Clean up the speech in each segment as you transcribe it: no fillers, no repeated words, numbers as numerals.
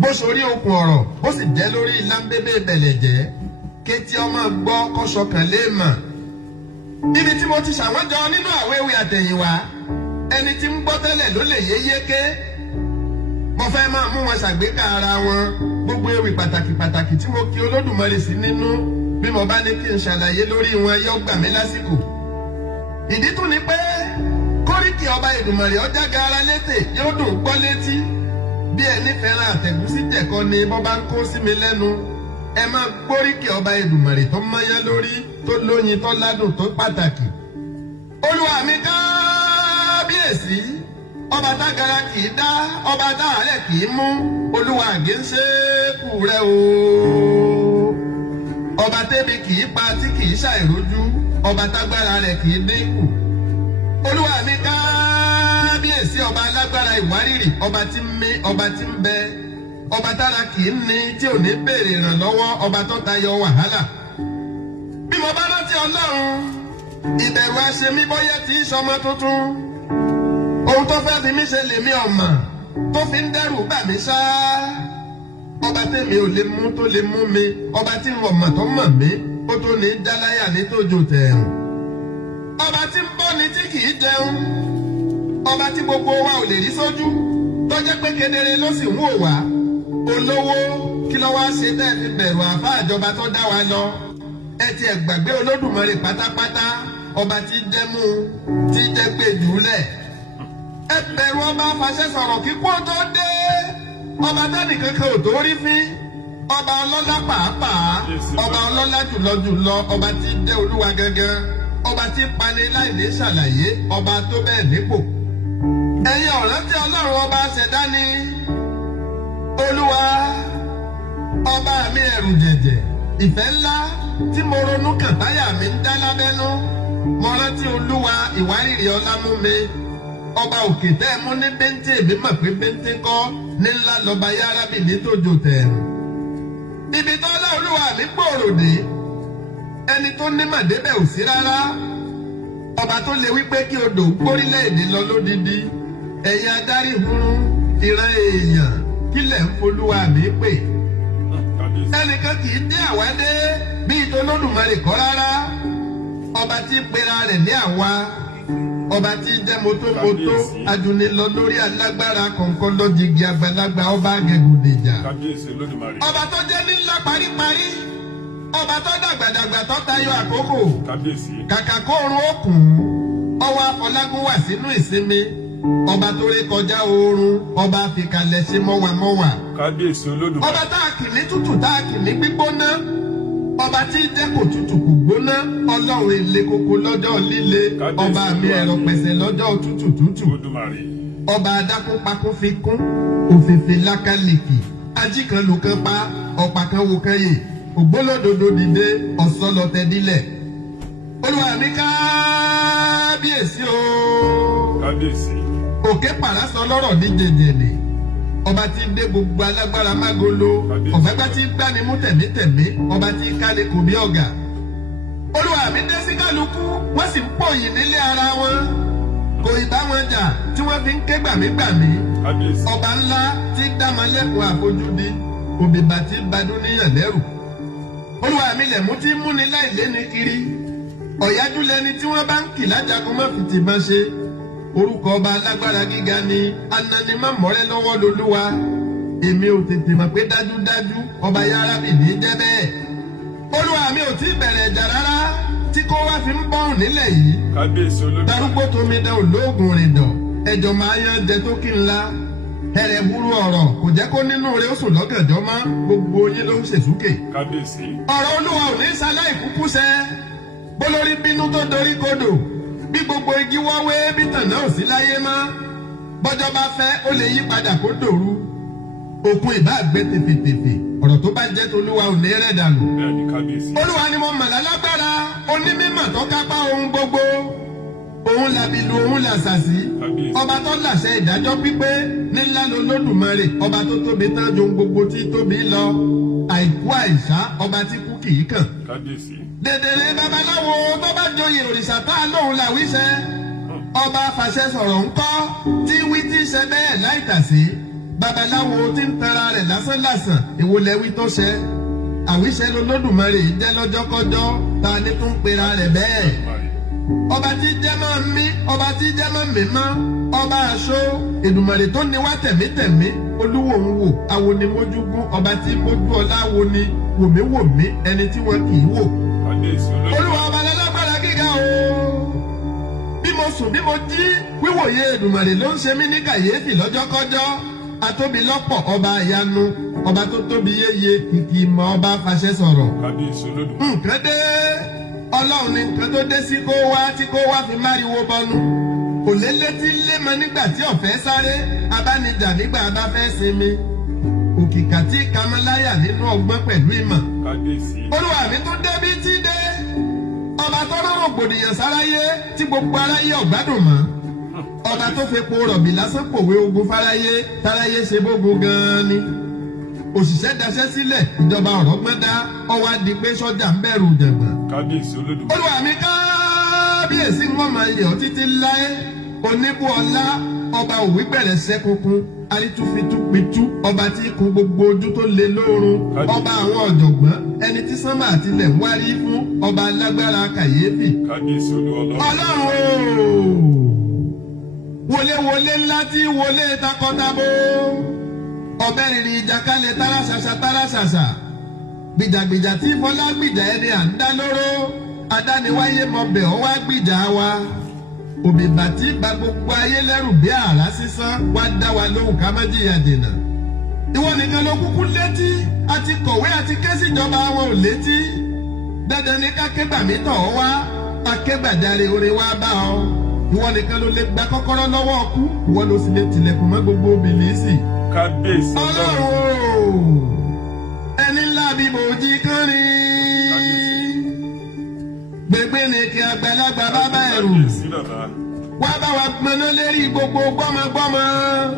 bó sorí okùn ọ̀rọ̀ ó sì jẹ́ lórí lámbébé bẹ̀lẹ̀jẹ́ kétí ọmọ gbọ́ kọ́sọkàn lé mọ̀. ibi tí mo ti ṣàwọn jọ nínú àwéwì àtẹ̀yìnwá ẹni tí ń gbọ́ tẹ́lẹ̀ ló lè yé yéké. mo fẹ́ máa mú wọn ṣàgbékà ara wọn gbogbo ewì pàtàkì tí mo kí Olódùmarè sí nínú bí mo bá ní kí n ṣàlàyé lórí wọn yóò gbà mí lásìkò. ìdí tún ni pé kóríkì ọba Èdùmàrè ọjà gaara létè yóò dùn gbọ́ létí bí ẹni fẹ́ràn àtẹ̀gúsí jẹ̀kọ ni bọ́ bá ń kó sí mi lẹ́nu. ẹ máa gbóríkì ọba Èdùmàrè tó mọ́yán lórí tó lóyin tó ládùn tó pàtàkì. olúwa mi kábíyèsí ọba tágara kì í dá ọba táàrẹ̀ kì í mú olúwa àgéńṣekù rẹ o. ọba tẹ́bi kì í pa tí kì í ṣàìrójú ọba tágbára rẹ̀ kì í dínkù. olúwa mi kábíyèsí ọba alágbára ìwárìrì ọba tí ń mí ọba tí ń bẹ ọba tára kì í ní tí ò ní béèrè ìrànlọ́wọ́ ọba tó tayọ wàhálà. bí mo bá rántí Ọlọ́run ìbẹ̀rù àṣemí bọ́yẹ́ tí í sọmọ tuntun ohun tó fẹ́ fi mí ṣe lèmi ọ̀mà tó fi ń dẹ́rù bà mí ṣá. ọba tèmi ò lè mú tó lè mú mi ọba tí ń wọ̀mọ̀ tó mọ̀ mí ó tó ní dáláyà ní tójó tẹ̀rùn. ọba tí ń bọ́ ni tí kì í jẹun ọba tí gbogbo wa ò lè rí sójú tó jẹ́ pé kedere ló sì ń wò wá. olówó kí ló wá ṣe tẹ́ fi bẹ̀rù àfa àjọba tó dá wa lọ. ẹ ti ẹ̀ gbàgbé Olódùmarè pátápátá ọba tí jẹ́ mú tí jẹ́ gbé jùlẹ̀. ẹ bẹ̀rù ọba afàṣẹ sọ̀rọ̀ kíkú tó dé ọba tẹ́nìkan kan ò tó rí fín ọba ọlọ́lá pàápàá ọba ọlọ́lá jùlọ ọba tí jẹ́ olúwa gangan ọba tí pani láì lè ṣàlàyé ọba tó bẹ́ẹ̀ nípò. ẹ̀yin ọ̀rẹ́ tí Ọlọ́run ọba ṣẹ̀dá ni olúwa ọba mi ẹ̀rù jẹ̀jẹ̀ ìfẹ́ ńlá tí mo ronú kàn táyà mi ń dá lábẹ́nú mo rántí olúwa ìwárìrì ọlá mú mi ọba òkè tẹ́ ẹ mú ní bẹ́ńtì èmi mọ̀ pé bẹ́ńtì kọ́ ní ńlá lọ́ba yára bì ní tòjò tẹ̀rù. ibi tó ọlá olúwa mi gbòòrò dé ẹni tó ní màdébẹ̀ ò sí rárá ọba tó lè wípé kí odò gbórílẹ̀-èdè lọ lódidi ẹ̀yin adarí hurun ìran èèyàn kílẹ̀ ń folúwa mi pè. ẹnìkan kì í dé àwádé bíi t'Olódùmarè kọ́ rárá ọba tí pera rẹ̀ ní àwa ọba tí jẹ́ mótómótó ajunilọ lórí alágbára kọ̀ọ̀kan lọ́jìgì àgbàlagbà ọba agẹgùdèjà ọba tó jẹ́ nílá paríparí ọba tó dàgbàdàgbà tó tayọ àkókò kàkà kóorun òkun ọwọ́ afọlágún wà sínú ìsinmi ọba tó ré kọjá oorun ọba àfikàlẹ̀ ṣe mọ́wàmọ́wà ọba tá a kì ní tútù tá a kì ní gbígbóná ọba tí jẹ́ kò tútù kò gbóná ọlọ́run èlé koko lọ́jọ́ líle ọba mi ẹ̀rọ pẹ̀sẹ̀ lọ́jọ́ tútù ọba adákúnpakún fi kún òfìfì lákàlìkì ajíkan ló kan pa ọ̀pá kan wò kan yè ògbólódodo dìde ọ̀sán lọ tẹ́dílẹ̀. olúwa mi kábíyèsí o. òkè pàrásọ lọ́rọ̀ ní jẹjẹrẹ ọba tí ń dé gbogbo alágbára mágolo ọ̀gbẹ́gbẹ́ tí ń gbani mú tẹ̀mítẹ̀mí ọba tí ń kálé kò bí ọ̀gá. olúwa mi dé sí kálukú wọ́n sì ń pòyìn nílé ara wọn kò ì bá wọn jà tí wọ́n fi ń ké gbàmígbàmí ọba ńlá tí ń dá máa lẹ́kùn àfojúdi òbíbà tí ń badún níyàn lẹ́rù. olúwa mi lẹ̀mú tí ń múni láìléni kiri ọ̀yájú lẹni tí wọ́n bá ń kì lájagun má fi tì máa ṣe orúkọ ọba alágbára gíga ni ananimọ̀mọ́rẹ́ lọ́wọ́ lolúwa èmi ò tètè mọ̀ pé dájúdájú ọba yára bì ní jẹ́ bẹ́ẹ̀. olúwa mi ò tí ì bẹ̀rẹ̀ ẹ̀jà rárá tí kò wá fi ń bọ́ọ̀n nílẹ̀ yìí darúgbó tómi dán olóògùn rìn dàn ẹjọ́ máa yan jẹ tó kí ńlá ẹrẹ̀ burú ọ̀rọ̀ kò jẹ́ kó nínú rẹ̀ ó sùn lọ́gànjọ́ mọ́ gbogbo yín ló ń ṣèṣúkè. ọ̀rọ̀ olúwa ò ní sáláì kúkú sẹ́ bólórí bínú tó dorí kodò bí gbogbo igi wọ́wé bí tàn náà sí láyé mọ́ bọ́jọ́ bá fẹ́ ó lè yí padà kó dòru òkun ìbá gbé tèfètèfè ọ̀rọ̀ tó bá jẹ́ tolúwa ò ní rẹ̀ dànù. olúwa ni mo mọ̀ lálágbára onímọ̀ tó kápá ohun gbogbo òun làbìlù òun làṣàṣì ọba tó làṣẹ ìdájọ́ pípé nílá lolódùmarè ọba tó tóbi tán ju ohun gbogbo tí tóbi lọ àìkú àìsá ọba tí kú kì í kàn. dèdèrè babaláwo tó bá joyè òrìṣà tá a lóhùn làwíṣẹ ọba fàṣẹ sọ̀rọ̀ ńkọ́ tí wí tí ṣe bẹ́ẹ̀ láìtàsí babaláwo tí ń tara rẹ̀ lásán lásán lásán ìwòlẹ́wí tó ṣẹ àwíṣẹ́ lolódùmarè jẹ́ lọ́jọ́kọ́jọ́ ta ni tún pera rẹ̀ bẹ́ẹ̀. ọba tí jẹ́ máa mí ọba tí jẹ́ máa mí mọ́ ọba aṣọ Èdùmàrè tó ní wá tẹ̀mítẹ̀mí olúwo ń wò awo ni mójúgún ọba tí mójú ọlá wo ni wòmíwòmí ẹni tí wọn kì í wò. olúwa ọba lálágbára gíga o bí mo sùn bí mo jí wíwòye Èdùmàrè ló ń ṣe mí ní kàyéfì lọ́jọ́kọ́jọ́ atóbi lọ́pọ̀ ọba ìyanu ọba tó tóbi yéye kìkì mọ ọba fàṣẹ sọ̀rọ̀. nǹkan dé ọlọ́run ní nǹkan tó dé sí kó wá tí kó wá fi máriwo bọnu òlélé tí ń lé mọ nígbà tí ọ̀fẹ́ sáré abánijà nígbà bá fẹ́ sinmi òkìkà tí kamaláyà nínú ọgbọ́n pẹ̀lú ìmọ̀. olúwa mi tó débi tí dé ọba tó rọrùn gbòdìyàn sáráyé tí gbogbo aráyé ọ̀gbádùn mọ́ ọba tó fepo rọ̀bì lásán pòwe ogun fáráyé táráyé ṣe bógun gan-an ni òṣìṣẹ́ daṣẹ́ sílẹ̀ ìjọba ọ̀rọ̀ gbọ́n dá ọwọ́ adi pé sọ́jà ń bẹ̀rù jẹ̀gbọ́n. kábíyèsí olódùmarè. olúwa mi kábíyèsí wọn máa yẹ ọ́ títí láé oníbú ọlá ọba òwí bẹ̀rẹ̀ sẹ́kùnkùn arítúfitúpitú ọba tí kun gbogbo ojú tó lé lóorun ọba àwọn ọ̀jọ̀gbọ́n ẹni tí sánmà àtilẹ̀ ń wárí fún ọba alágbára kàyéfì. kábíyèsí olúwa. ọlọ́run wọléwọlé ńlá tí wọlé takọtabo ọbẹ rìnrìn ìjàkalẹ̀ táràṣàṣà gbìjàgbìjà tí fọlá gbìjà ẹni à ń dá lóró adániwáyé mọbẹ ọ wá gbìjà wa òbíbà tí ba gbogbo ayé lẹ́rù bí àrá sísán wá dá wa lóhùn ká má jìyà dènà ìwọ nìkan ló kúkú létí àti kọ̀wé àti ké síjọba wọn ò létí dandan ní ká kégbàmí tọ̀ ọ́ wá akégbàjáre orin wá bá ọ ìwọ nìkan ló lè gba kọ́kọ́rọ́ lọ́wọ́ ọkú ìwọ ló sì lè tilẹ̀kùn mọ́ gbogbo bìlísì. kábíyèsí ọlọ́run ẹni ńlá bí bòójì kan rí gbẹgbẹ ní kí àgbàlagbà bá bá ẹrù wá bá wa gbọná lérí gbogbo gbọmọgbọmọ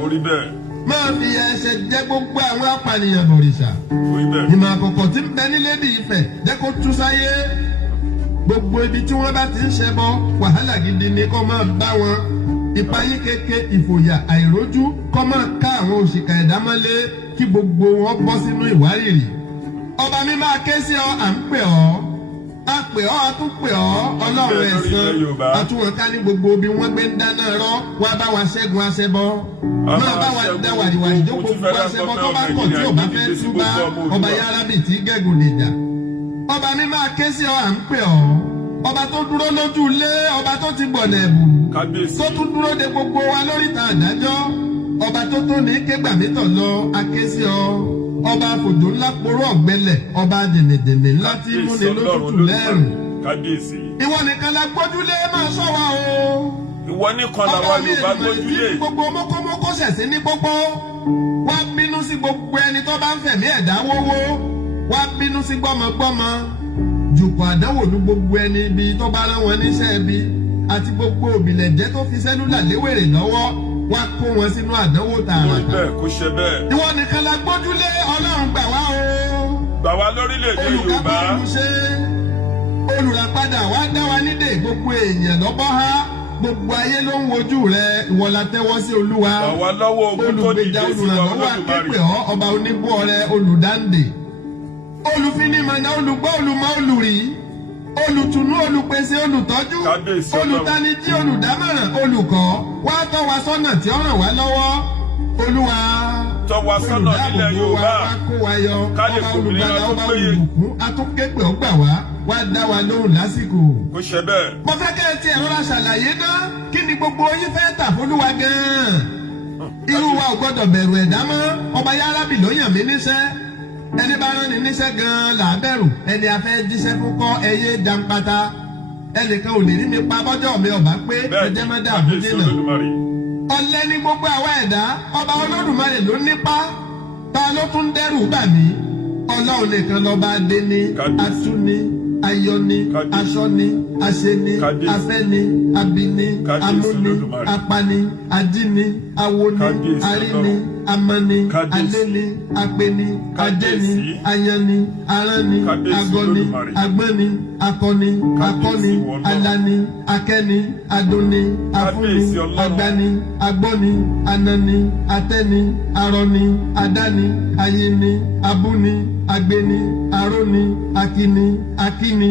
orí bẹ́ẹ̀ máa fi ẹsẹ̀ jẹ gbogbo àwọn apànìyàn bòrìṣà orí bẹ́ẹ̀ ìmọ̀ àkọ́kọ́ tí ń bẹ nílé bí Ifẹ̀ jẹ́ kó tú sáyé gbogbo ibi tí wọ́n bá ti ń ṣẹbọ wàhálà gidi ni kó máa bá wọn ìpayín kéke ìfòyà àìrójú kó máa ká àwọn òṣìkà ẹ̀dá mọ́lé kí gbogbo wọn bọ́ sínú ìwárìrì. ọba mi máa ké sí ọ à ń pè ọ́ a pè ọ́ a tún pè ọ́ ọlọ́run ẹ̀san àtúwọ̀n ká ní gbogbo bí wọ́n gbé ń dáná rọ́ wá bá wa ṣẹ́gun aṣẹbọ máa bá wa dá wàrìwàrì jó gbogbo aṣẹbọ tó bá kọ̀ tí ò bá fẹ́ túbá ọba yárábì tí gẹ́gùn nìjà. ọba mi máa ké sí ọ à ń pè ọ́ ọba tó dúró lójú ilé ọba tó ti gbọ̀nà ẹ̀bùn tó tún dúró de gbogbo wa lóríta àdájọ́ ọba tó tó ní kégbàmítọ̀ lọ aké sí ọ ọba àfòjò ńlá poró ọ̀gbẹ́lẹ̀ ọba dènèdènè ńlá tí múni lójútù lẹ́rù. ìwọ nìkan la gbójúlé máa sọ wa o. ìwọ nìkan làwa Yorùbá gbójúlé. ọba mi gbogbo mọ́kọ́mọ́kọ́ ṣẹ̀sí ní pópó wá bínú sí gbogbo ẹni tó bá ń fẹ̀mí ẹ̀dá wówó wá bínú sí gbọ́mọgbọ́mọ jùkọ̀ àdánwò ní gbogbo ẹni ibi tó bá rán wọn níṣẹ́ ibi àti gbogbo òbílẹ̀jẹ́ tó fi sẹ́lúlà léwèrè lọ́wọ́ wá kó wọn sínú àdánwò tààràtà. orí bẹ́ẹ̀ kó ṣe bẹ́ẹ̀. ìwọ nìkan la gbójúlé ọlọ́run gbà wá o. gbà wá lórílẹ̀‐èdè Yorùbá. olùkápá olùṣe olùràpadà wá dá wa nídè gbogbo èèyàn lọ́bọ́ há gbogbo ayé ló ń wojú rẹ ìwọ la tẹ́wọ́ sí olúwa. àwa lọ́wọ́ ogun tó dìde sí wa olùgbèjà olùrànlọ́wọ́ akéèpé ọ ọba onígbó ọrẹ olùdáǹdè olùfinimọ̀nà olùgbọ́ olùmọ̀ olùrí olùtùnú olùpèsè olùtọ́jú olùtanijí olùdámọ̀ràn olùkọ́ wá tọ́ wa sọ́nà tí ó ràn wá lọ́wọ́ olúwa tọ́ wa sọ́nà nílẹ̀ Yorùbá wá kó wa yọ ọba olùgbàlà ọba olùbùkún atúnkẹ́pẹ́ ó gbà wá dá wa lóhùn lásìkò. kó ṣe bẹ́ẹ̀. mo fẹ́ kẹ́ ẹ ti ẹ̀rọ ra ṣàlàyé náà kí ni gbogbo yín fẹ́ tà fólúwa gan-an irú wa ò gbọ́dọ̀ bẹ̀rù ẹ̀dá mọ́ ọba yárábì ló yàn mí níṣẹ́ ẹni bá rán ni níṣẹ́ gan-an là á bẹ̀rù ẹni a fẹ́ jíṣẹ́ fún kọ́ ẹyẹ jàǹpátá ẹnìkan ò lè rí mi pa bọ́jọ́ mi ọba pé ẹjẹ́ má dà bó dínà ọ̀lẹ ní gbogbo àwa ẹ̀dá ọba Olódùmarè ló nípa ta ló tún dẹ́rù bà mí Ọlọ́run nìkan lọ́ba adéni atúni ayọ̀ni aṣọ́ni aṣeni afẹ́ni abini amúni apani ajíni awoni aríni amani, aleni, apeni, ajeni, ayani, arani, agoni, agbani, akọni, akọni, alani, akẹni, adoni, afuni, agbani, agboni, anani, atẹni, arọni, adani, ayini, abuni, agbeni, aroni, akini, akini.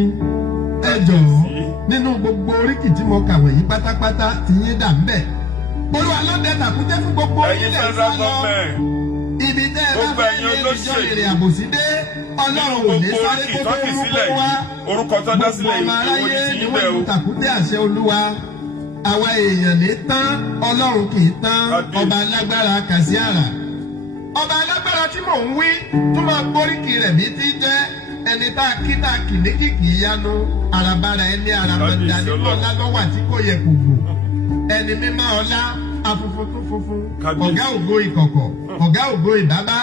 Ẹ jọ̀ọ́ nínú gbogbo oríkì tí mo kàwé yìí pátápátá tí yín dà ń bẹ̀. Olúwa ló dẹ tàkúté fún gbogbo ilẹ̀ sá lọ. Ibi tẹ́ ẹ bá fẹ́ lé ìjọ ìrìn àbòsí dé, Ọlọ́run ò ní sáré kó tó orúkọ wá. Gbogbo ọmọ aráyé ni wọ́n lu tàkúté àṣẹ Olúwa. Àwa èèyàn ní tán, Ọlọ́run kì í tán, ọba alágbára kàsí àrà. Ọba alágbára tí mò ń wí tún máa gbóríkì rẹ̀ bí ti jẹ́ ẹni tá a kí tá a kì ní kìkì yanu arabara ẹni aramada nínú ọlá lọ́wọ́ àti kò yẹ kò gbò ẹni mímọ́ ọlá afunfun tó funfun ọ̀gá ògo ìkọ̀kọ̀ ọ̀gá ògo ìbábá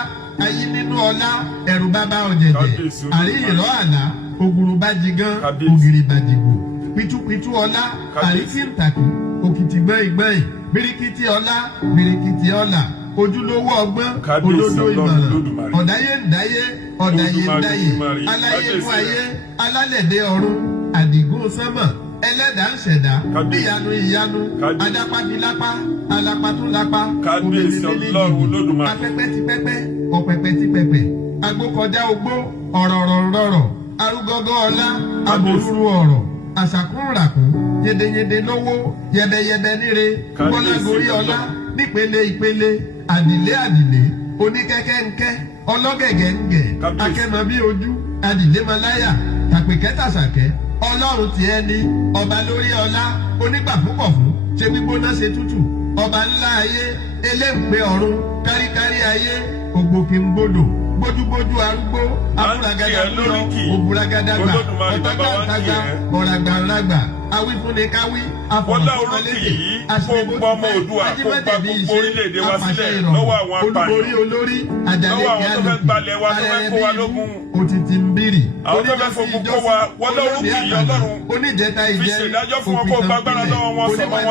ayé nínú ọlá ẹ̀rù bàbá ọ̀jẹ̀jẹ̀ àríyìnrọ̀ àlá ògùrù bàjìgán ògìrì bàjìgbò pitupitu ọlá àríkìntàkì òkìtì gbẹ̀yìngbẹ̀yìn birikiti ọlá birikiti ọlá ojúlówó ọgbọ́n òdodo ìmọ̀ràn ọ̀dáyé ǹdáyé ọ̀dáyé ǹdáyé aláyé fún ayé alálẹ̀dẹ̀ ọ̀run àdìgún sánmọ̀ ẹlẹ́dàá ń ṣẹ̀dá ìyanu ìyanu adápábílápá alápátúlápá òmìnirílẹ́yìn afẹ́fẹ́ ti pẹ́pẹ́ ọ̀pẹ̀pẹ̀ ti pẹ̀pẹ̀ agbókọjá ogbó ọ̀rọ̀rọ̀rọ̀rọ̀ arúgọ́gọ́ ọlá aborúru ọ̀rọ̀ àṣàkúnràkún yedeyede lówó yẹbẹyẹbẹ níre bọ́lágorí ọlá nípele ìpele àdìlé àdìlé oníkẹ́kẹ́ ńkẹ́ ọlọ́gẹ̀gẹ̀ ńgẹ̀ akẹ́mọ bí ojú àdìlé maláyà tàpékẹ́ tàṣàkẹ́ ọlọ́run tiẹ̀ ní ọba lórí ọlá onígbàfúkọ̀fún ṣe gbígbóná ṣe tútù ọba ńlá ayé eléǹpé ọ̀run káríkárí ayé ògbókèǹgbodò gbójúgbójú arúgbó abúragada lúlọ òbúragadàgbà ọ̀tàgbàǹtàgbà ọ̀ràgbàǹràgbà awífúnnikáwí afọ̀mọ́fọ́mọ́lédè àṣìbòtúfẹ́ ajímọ̀tẹ̀bí iṣẹ́ apàṣẹ ìrọ̀rùn olúborí olórí àdàlẹ́kẹ́ àlòkù arẹrẹbíyìí òtítì ńbírì oníjọ́sí ìjọ́sí olórí àgbàdo oníjẹta ìjẹrin òpìtànpilẹ̀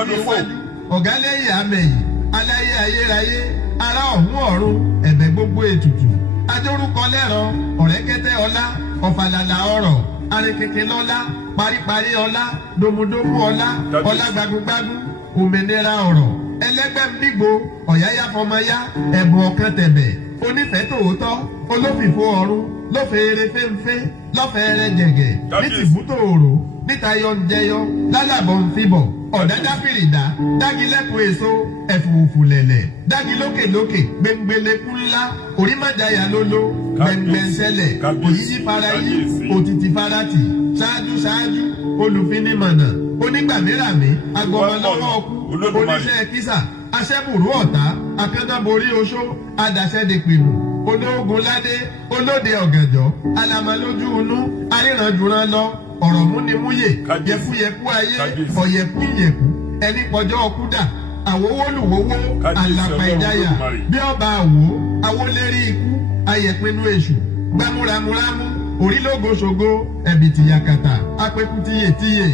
oníwájú ọ̀gálẹ́yìn àmẹ̀yìn aláyé ayérayé ará ọ̀hún ọ̀run ẹ̀bẹ̀ gbogbo ètùtù ajórúkọ lẹ́rọ ọ̀rẹ́kẹ́tẹ́ ọlá ọ̀fàlàlà ọ̀rọ̀ arìnkìnkìn lọ́lá paríparí ọlá domudomu ọlá ọlá gbagugbagu òmìnira ọ̀rọ̀ ẹlẹ́gbẹ́ ńbígbó ọ̀yáyá fọmọyá ẹ̀bùn ọ̀kan tẹ̀bẹ̀ onífẹ̀ẹ́ tòótọ́ olófìfo ọ̀run lófeere féńfé lọ́fẹ̀ẹ́rẹ́ jẹ̀gẹ̀ nítìbútò òrò níta yọ̀ǹjẹyọ lálàbọ̀ ńfibọ̀ ọ̀dádá fìrìdá dágilẹ́kùn èso ẹ̀fùfù lẹ̀lẹ̀ dágilókèlókè gbẹngbẹlẹ́kù ńlá orímọ̀jáyà lólo gbẹngbẹ̀nsẹ̀lẹ̀ òyìnbí farayí òtítì farati ṣáájú ṣáájú olùfinimọ̀nà onígbàmíràmí agbọmọlọ́wọ́ ọkú oníṣẹ́ kísà aṣẹ́bùrú ọ̀tá akẹ́dàborí oṣó adàṣẹ́dẹ̀pẹ̀lú ológun ládé olóde ọ̀gànjọ́ alamalójú inú aríranjùran lọ ọ̀rọ̀ múnimúyè yẹfúyẹkú ayé ọ̀yẹ̀kú ìyẹ̀kú ẹni pọ̀jọ́ ọkúdà àwòwólùwówó àlàpà ìjáyà bí ọba àwò awólérí ikú ayẹ̀pinnu èṣù gbámúramúrámú orílógoṣogo ẹ̀bìtì yakata apẹ̀kú tíyètíyè.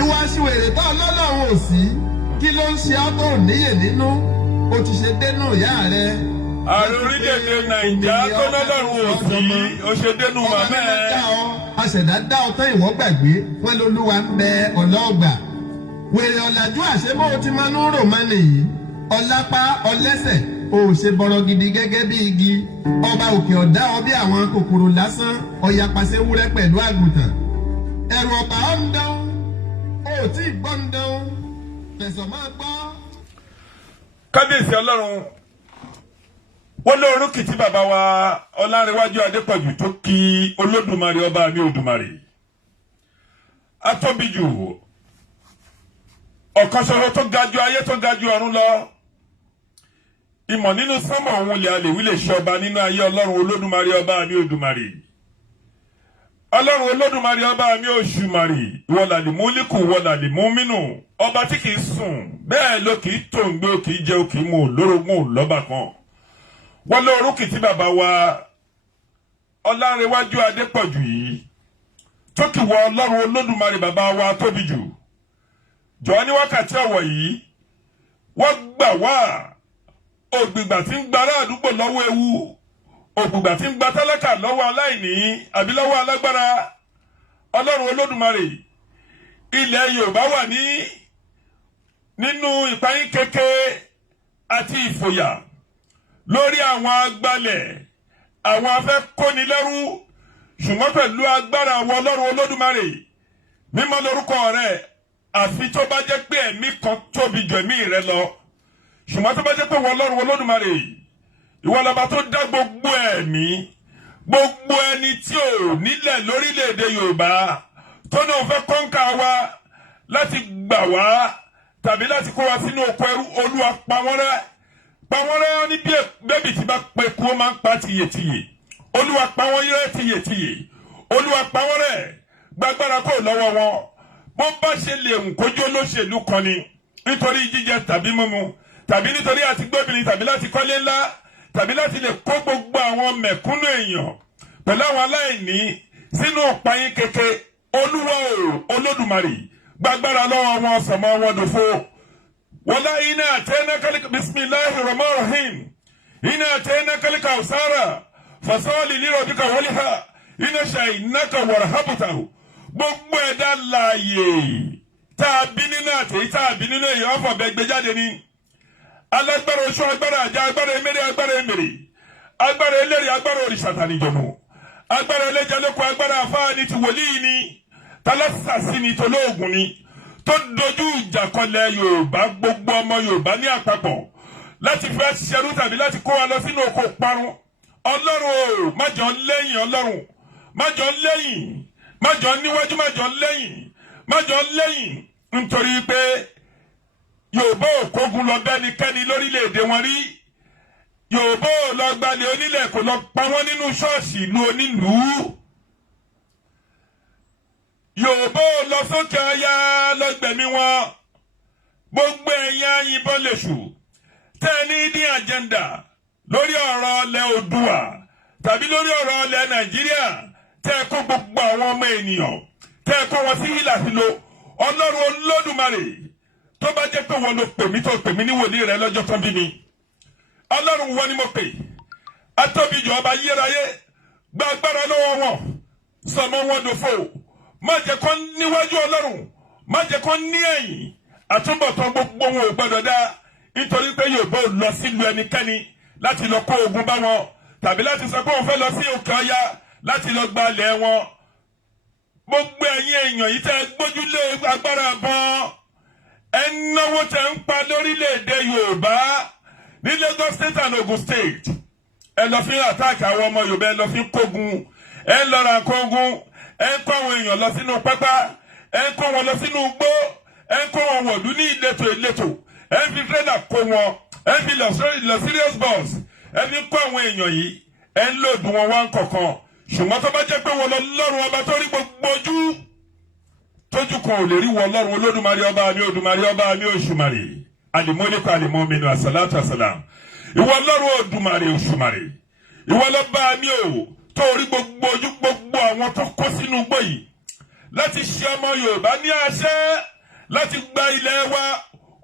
ìwà aṣiwèrè tó ọlọ́lọ́run ò sí kí ló ń ṣe ọ́ tó níyè nínú o ti ṣe dénú ìyá rẹ. ààrẹ orílẹ̀-èdè nàìjíríà tó lọ́lọ́run ò sí o ṣe dénú màmá ẹ̀. aṣẹ̀dá dá ọtọ́ ìwọ́ gbàgbé wọn lolúwa ń bẹ ọlọ́ọ̀gbà. wèrè ọ̀làjú àṣebó ti máa ń rò mọ́ nìyí ọlápá ọlẹ́sẹ̀ o ò ṣe bọ̀rọ̀ gidi gẹ́gẹ́ bí igi ọba òkè ọ̀dá ọ bí àwọn kòkòrò lásán ọ̀yà pàṣẹ wúrẹ́ pẹ̀lú àgùntàn. ẹ̀rù ọ̀bà ọ̀ ń dán o ò tí ì gbọ́ ń dán tẹ̀sán máa gbọ́. kábíyèsí ọlọ́run wọ́n lóorùn kìtì bàbá wa ọlárẹ̀wájú adépọ̀jù tó kí olódùmarè ọba mi òdùmarè atóbijù ọ̀kan ṣoṣo tó ga ju ayé tó ga ju ọ̀run lọ ìmọ̀ nínú sánmọ̀ òun lè àlèwí lè ṣe ọba nínú ayé ọlọ́run olódùmarè ọba mi òdùmarè ọlọ́run olódùmarè ọba mi òṣùmarè wọlàlì múlíkù wọlàlì múmínú ọba tí kìí sùn bẹ́ẹ̀ ló kìí tòǹgbé kìí jẹ kìí mu lórogún lọ́ba kan wọ́n lé orúkì tí bàbá wa ọlárẹ̀wájú adépọ̀jù yìí tó kì wọ ọlọ́run olódùmarè bàbá wa tóbi jù jọ ní wákàtí ọ̀wọ̀ yìí wọ́n gbà wá ògbìgbà tí ń gba ará àdúgbò lọ́wọ́ ewu, ògbìgbà tí ń gba tálákà lọ́wọ́ aláìní àbí lọ́wọ́ alágbára. Ọlọ́run Olódùmarè, ilẹ̀ Yorùbá wà nínú ìpayín keke àti ìfòyà lórí àwọn agbalẹ̀, àwọn afẹ́kónilẹ́rú, ṣùgbọ́n pẹ̀lú agbára àwọn Ọlọ́run Olódùmarè, mímọ́ lórúkọ rẹ̀, àfi tó bá jẹ́ pé ẹ̀mí kan tóbi jù ẹ̀mí rẹ lọ. Ṣùgbọ́n tó bá jẹ́ pé wọ́n Ọlọ́run Olódùmarè, ìwọ lọba tó dá gbogbo ẹ̀mí, gbogbo ẹni tí ò nílẹ̀ lórílẹ̀‐èdè Yorùbá tó náà fẹ́ kọ́ńkà wa láti gbà wá tàbí láti kó wa sínú oko ẹrú. Olúwa pa wọ́n rẹ́ ní bẹ́bí tí bá pe kú ó máa ń pa tìyètìyè. Olúwa pa wọ́n rẹ́ tìyètìyè. Olúwa pa wọ́n rẹ́, gbàgbára kó lọ́wọ́ wọn. Bó bá ṣe lè hùn kójú olóṣèlú kan ni nítorí jíjẹ tàbí mímu, tàbí nítorí àti gbóbìnrin, tàbí láti kọ́lé ńlá, tàbí láti lè kó gbogbo àwọn mẹ̀kúnnù èèyàn pẹ̀lú àwọn aláìní sínú ọ̀páyín keke. Olúwa Olódùmarè, gbàgbára lọ́wọ́ wọn, sọ̀mọ́ wọn dòfo. Wọlá iná àtẹ́nàkálíkà bisimilahi rahman rahim. Iná àtẹ́nàkálíkà ọ̀sára fasọ́ọ̀lì lírọ̀dúkà wọlíhà. Iná ṣàìnákà wàrhábùtàhù. Gbogbo ẹ̀dá láàyè tá a bí nínú àtẹ̀yí tá a bí nínú èèyàn ọ̀fọ̀ bẹ́ẹ̀ gbé jáde ní. Alágbára oṣù, agbára àjà, agbára emèrè, agbára emèrè, agbára eléré, agbára òrìṣàtàníjọmọ, agbára ẹlẹ́jẹ̀lókun, agbára àfáàní ti wòlíì ni, tálásàsí ni, tolóògùn ni, tó dojú ìjà kọlẹ̀ Yorùbá, gbogbo ọmọ Yorùbá ní àpapọ̀ láti fẹ́ ṣerú tàbí láti kó wa lọ sínú oko parun. Ọlọ́run má jọ lẹ́yìn, Ọlọ́run má jọ lẹ́yìn, má jọ níwájú, má jọ lẹ́yìn, má jọ lẹ́yìn, nítorí pé Yorùbá ò kógun lọ bẹ́nikẹ́ni lórílẹ̀‐èdè wọn rí. Yorùbá ò lọ gbalẹ̀ onílẹ̀, kò lọ pa wọ́n nínú ṣọ́ọ̀ṣì ìlú onílùú. Yorùbá ò lọ sókè ọya lọ́gbẹ̀mí wọn. Gbogbo ẹ̀yin ayìnbọn lèṣù tẹ́ ní ní àjẹ́ndà lórí ọ̀rọ̀ ilẹ̀ Oòduà tàbí lórí ọ̀rọ̀ ilẹ̀ Nàìjíríà, tẹ́ kó gbogbo àwọn ọmọ ènìyàn, tẹ́ kó wọn sí hílàhílo. Ọlọ́run Olódùmarè, tó bá jẹ́ pé wọ́n ló pè mí tó pè mí ní wòlíì rẹ lọ́jọ́ tán bí mi, Ọlọ́run wọn ni mo pè. Atóbijọ́ ọba yéráyé, gba agbára lọ́wọ́ wọn, sọmọ wọn dòfo. Má jẹ́ kó níwájú Ọlọ́run, má jẹ́ kó ní ẹ̀yìn. Àtúbọ̀tán gbogbo wọn ò gbọdọ̀ dá, nítorí pé Yorùbá ò lọ sílùú ẹnikẹ́ni láti lọ kó ogun bá wọn, tàbí láti sọ pé òun fẹ́ lọ sí òkè ọya láti lọ gba ilẹ̀ wọn. Gbogbo ẹ̀yin èèyàn yìí tẹ́ gbójúlé agbára bọn, ẹnáwó tẹ́ ń pa lórílẹ̀‐èdè Yorùbá ní Lagos State and Ogun State. Ẹ lọ fi àtàkì àwọn ọmọ Yorùbá, ẹ lọ fi kógun, ẹ lọ ra kógun, ẹ kó àwọn èèyàn lọ sínú pápá, ẹ kó wọn lọ sínú igbó, ẹ kó wọn wọ̀lú ní ìletò, ẹ fi tírélà kó wọn, ẹ fi lọ serious bus, ẹ fi kó àwọn èèyàn yìí, ẹ ń lòdù wọn wá ń kọ̀ọ̀kan. Ṣùgbọ́n tó bá jẹ́ pé wọ́n lọ lọ́rùn ọba tó rí gbogbo ojú, tójú kan ò lè rí wọ́n Ọlọ́run Olódùmarè ọba mi, Òdùmarè ọba mi, Òṣùmàrè, àlìmọ́lẹ́kọ̀ àlìmọ́mínú àsàlátù àsàlám. Ìwọ Ọlọ́run Òdùmarè, Òṣùmàrè, ìwọ lọ́ba mi ò tó rí gbogbo ojú, gbogbo àwọn tó kó sínú igbó yìí láti ṣe ọmọ Yorùbá ní àṣẹ láti gba ilẹ̀ wa.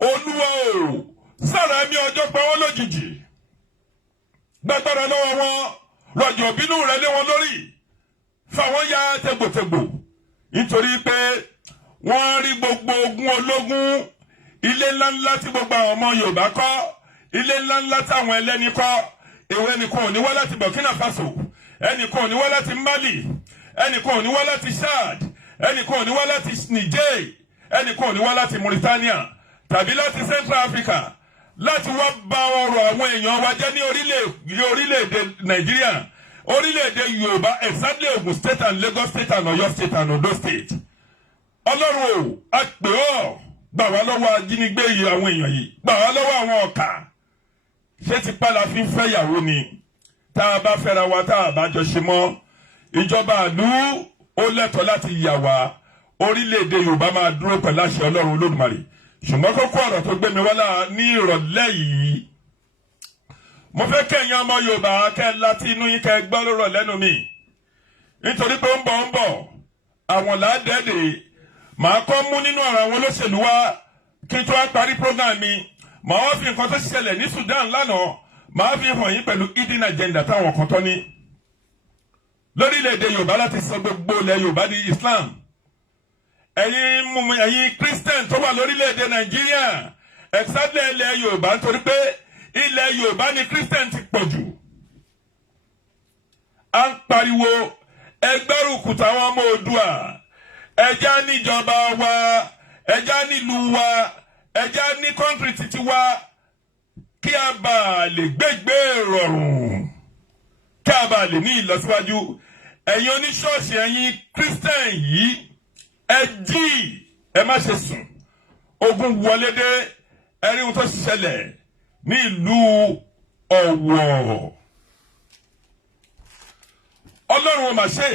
Olúwa ò sára mi ọjọ́ pa wọ́n lójijì, gbàgbára lọ́wọ́ wọn, rọ̀jò bínú rẹ̀ lé wọn lórí, fà wọ́n ya tegbòtegbò, nítorí pé wọ́n rí gbogbo ogun ológun, ilé ńláńlá tí gbogbo àwọn ọmọ Yorùbá kọ́, ilé ńláńlá táwọn ẹlẹ́ni kọ́. Èwe ẹnìkan ò ní wá láti Burkina Faso, ẹnìkan ò ní wá láti Mali, ẹnìkan ò ní wá láti Chad, ẹnìkan ò ní wá láti Niger, ẹnìkan ò ní wá láti Mauritania tàbí láti Central Africa láti wá bà ọrọ̀ àwọn èèyàn wa jẹ́ ní orílẹ̀-èdè Nàìjíríà, orílẹ̀-èdè Yorùbá, exactly Ogun State and Lagos State and Ọ̀yọ́ State and Ondo State. Ọlọ́run ò, a pè ọ́, gbà wá lọ́wọ́ ajínigbé yìí àwọn èèyàn yìí, gbà wá lọ́wọ́ àwọn ọ̀kà. Ṣé ti pàlà fi ń fẹ́ ìyàwó ni? Tá a bá fẹ́ra wa, tá a bá jọ ṣe mọ́, ìjọba ìlú ó lẹ́tọ̀ọ́ láti yà wá. Orílẹ̀-èdè Yorùbá máa dúró pẹ̀lú àṣẹ Ọlọ́run Olódùmarè. Ṣùgbọ́n kókó ọ̀rọ̀ tó gbé mi wá ní ìrọ̀lẹ́ yìí, mo fẹ́ kẹ́yìn ọmọ Yorùbá kẹ́ láti inú yín kẹ́ gbọ́ lọ́rọ̀ lẹ́nu mi, nítorí pé ń bọ̀ àwọn làádẹ́ẹ̀dẹ̀ màá kọ́ mú nínú ọ̀rọ̀ àwọn olóṣèlú wa kí n tó wá parí program mi. Màá wá fi nǹkan tó ṣẹlẹ̀ ní Sudan lánàá màá fi hàn yín pẹ̀lú hidden agenda táwọn kan tọ́ ní lórílẹ̀‐èdè Yorùbá láti sọ gbogbo ilẹ̀ Yorùbá di Islam. ẹ̀yin Christian tó wà lórílẹ̀‐èdè Nàìjíríà exactly ilẹ̀ Yorùbá nítorí pé ilẹ̀ Yorùbá ni Christian ti pọ̀ jù. à ń pariwo ẹgbẹ́rùkù táwọn ọmọ Oòduà ẹja níjọba wa ẹja nílùú wa ẹja ní kọ́ńtírì títí wa kí a bá lè gbégbé rọrùn kí a bá lè ní ìlọsíwájú. ẹ̀yin oníṣọ́ọ̀ṣì ẹ̀yin Christian yìí ẹ jí ẹ má ṣe sùn. ogun wọlé dé ẹni ohun tó ṣẹlẹ̀ ní ìlú Ọ̀wọ̀. Ọlọ́run ò mà ṣe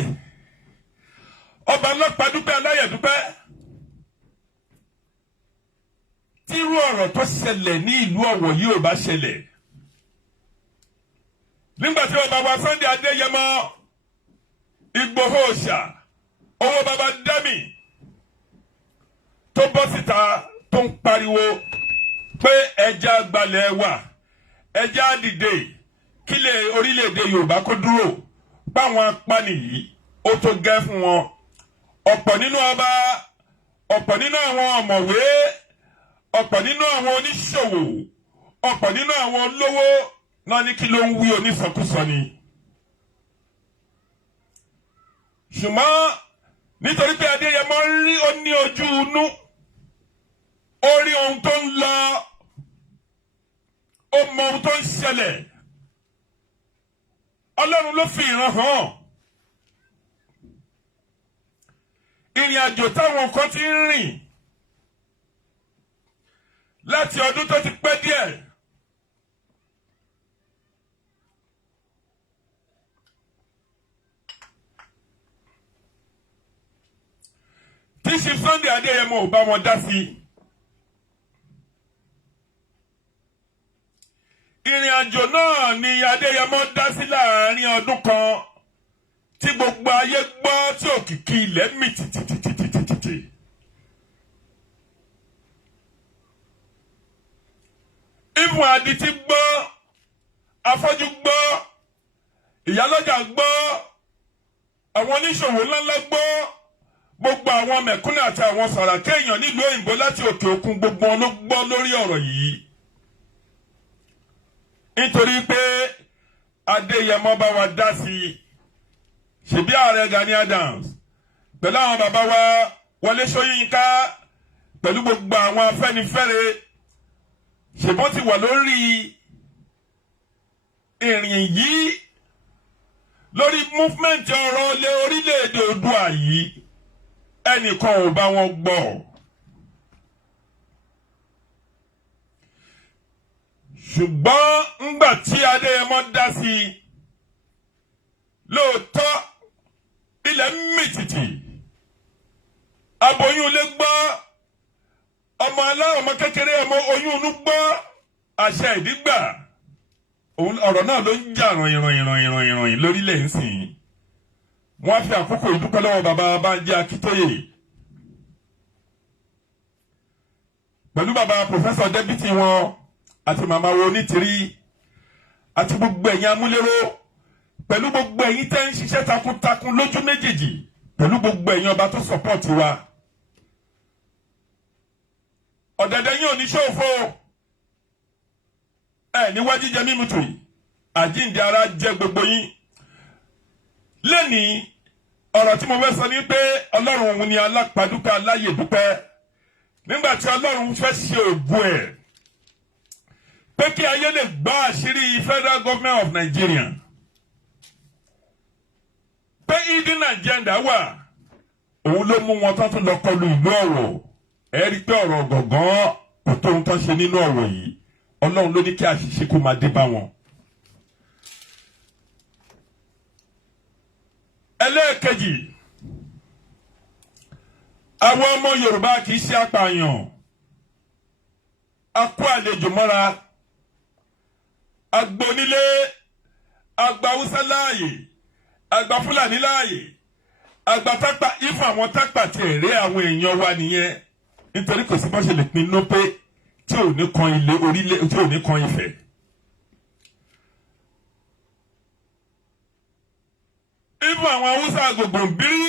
ọba ọlọ́pàá dúpẹ́ aláyẹ̀ dúpẹ́. tírú ọ̀rọ̀ tó ṣẹlẹ̀ ní ìlú Ọ̀wọ̀ yìí ò bá ṣẹlẹ̀ nígbà tí ọba wa Sunday Adéyẹmọ Ìgbòho Òòṣà owó baba Dami tó bọ́ síta tó ń pariwo pé ẹja gbalẹ̀ wà ẹja dìde kílẹ̀ orílẹ̀-èdè Yorùbá kó dúró báwọn apani yìí ó tó gẹ́ fún wọn. ọ̀pọ̀ nínú ọba ọ̀pọ̀ nínú àwọn ọ̀mọ̀wé ọ̀pọ̀ nínú àwọn oníṣòwò ọ̀pọ̀ nínú àwọn olówó náà ní kí ló ń wí onísọkúsọ ni. ṣùgbọ́n nítorí pé Adéyẹmọ rí ó ní ojú inú ó rí ohun tó ń lọ ó mọ ohun tó ń ṣẹlẹ̀ Ọlọ́run ló fi ìran hàn. ìrìn àjò táwọn kan ti ń rìn láti ọdún tó ti pẹ́ díẹ̀. tí Chief Sunday Adéyẹmọ ò bá wọn dá sí. ìrìn àjò náà ni Adéyẹmọ dá sí láàrin ọdún kan tí gbogbo ayé gbọ́ tí òkìkí ilẹ̀ mì tìtìtìtìtìtì. ìfún adití gbọ́ afọ́jú gbọ́ ìyálọ́jà gbọ́ àwọn oníṣòwò ńláńlá gbọ́ gbogbo àwọn mẹ̀kúnnù àti àwọn sàràkí èèyàn nílùú òyìnbó láti òkè òkun gbogbo wọn ló gbọ́ lórí ọ̀rọ̀ yìí. nítorí pé Adéyẹmọ bá wa dá sí i ṣebí ààrẹ Gani Adams pẹ̀lú àwọn bàbá wa Wọlé Ṣóyínká pẹ̀lú gbogbo àwọn Afẹ́nifẹ́re ṣèbọn ti wà lórí ìrìn yìí lórí múfúmẹ́ǹtì ọ̀rọ̀ lé orílẹ̀-èdè Oòduà yìí ẹnìkan ò bá wọn gbọ́. ṣùgbọ́n ńgbà tí Adéyẹmọ dá sí i lóòótọ́ ilẹ̀ mìtìtì aboyún ilé gbọ́ ọmọ aláwọ̀ ọmọ kékeré ọmọ oyún inú gbọ́ àṣẹ ìdígbà ọ̀rọ̀ náà ló ń jà rànyìnrànyìnrànyìnrànyìn lórílẹ̀ ńsìn. wọ́n á fi àkókò ìdúpẹ́ lọ́wọ́ bàbá Bánjí Akíntóyè pẹ̀lú bàbá pòfẹ́sọ̀ dẹ́bìtì wọn àti màmá wo Onítìrí àti gbogbo ẹ̀yin amúléró pẹ̀lú gbogbo ẹ̀yin tẹ́ ń ṣiṣẹ́ takuntakun lójú méjèèjì pẹ̀lú gbogbo ẹ̀yin ọba tó sọ̀pọ̀tì wa. ọ̀dẹ̀dẹ̀ yín ò ní ṣòfò níwájú jẹ mímu tò yìí àjíǹde ara jẹ gbogbo yín. lẹ́nìí ọ̀rọ̀ tí mo fẹ́ sọ ni pé Ọlọ́run òun ni alápàdúpẹ́ aláyè dúpẹ́ nígbà tí Ọlọ́run fẹ́ ṣe ògùn ẹ̀ pé kí ayé lè gbọ́ àṣírí Federal Government of Nigeria pé hidden agenda wà òun ló mú wọn tán tún lọ kọlu ìlú Ọ̀wọ̀. ẹ rí i pé ọ̀rọ̀ gọ̀ngàn kò tó ohun tó ń ṣe nínú ọ̀rọ̀ yìí Ọlọ́run ló ní kí àṣìṣe kó máa dé bá wọn. ẹlẹ́ẹ̀kejì àwọn ọmọ Yorùbá kì í ṣe apààyàn a kó àlejò mọ́ra agbo onílé agba Haúsá láàyè agba Fúlàní láàyè agba tápà ifọ̀ àwọn tápà tí èrè àwọn èèyàn wa nìyẹn nítorí kò sí bá ṣe lè pinnu pé tí ò ní kan ilé orílẹ̀ tí ò ní kan Ifẹ̀. fún àwọn Haúsá Gògòǹbírí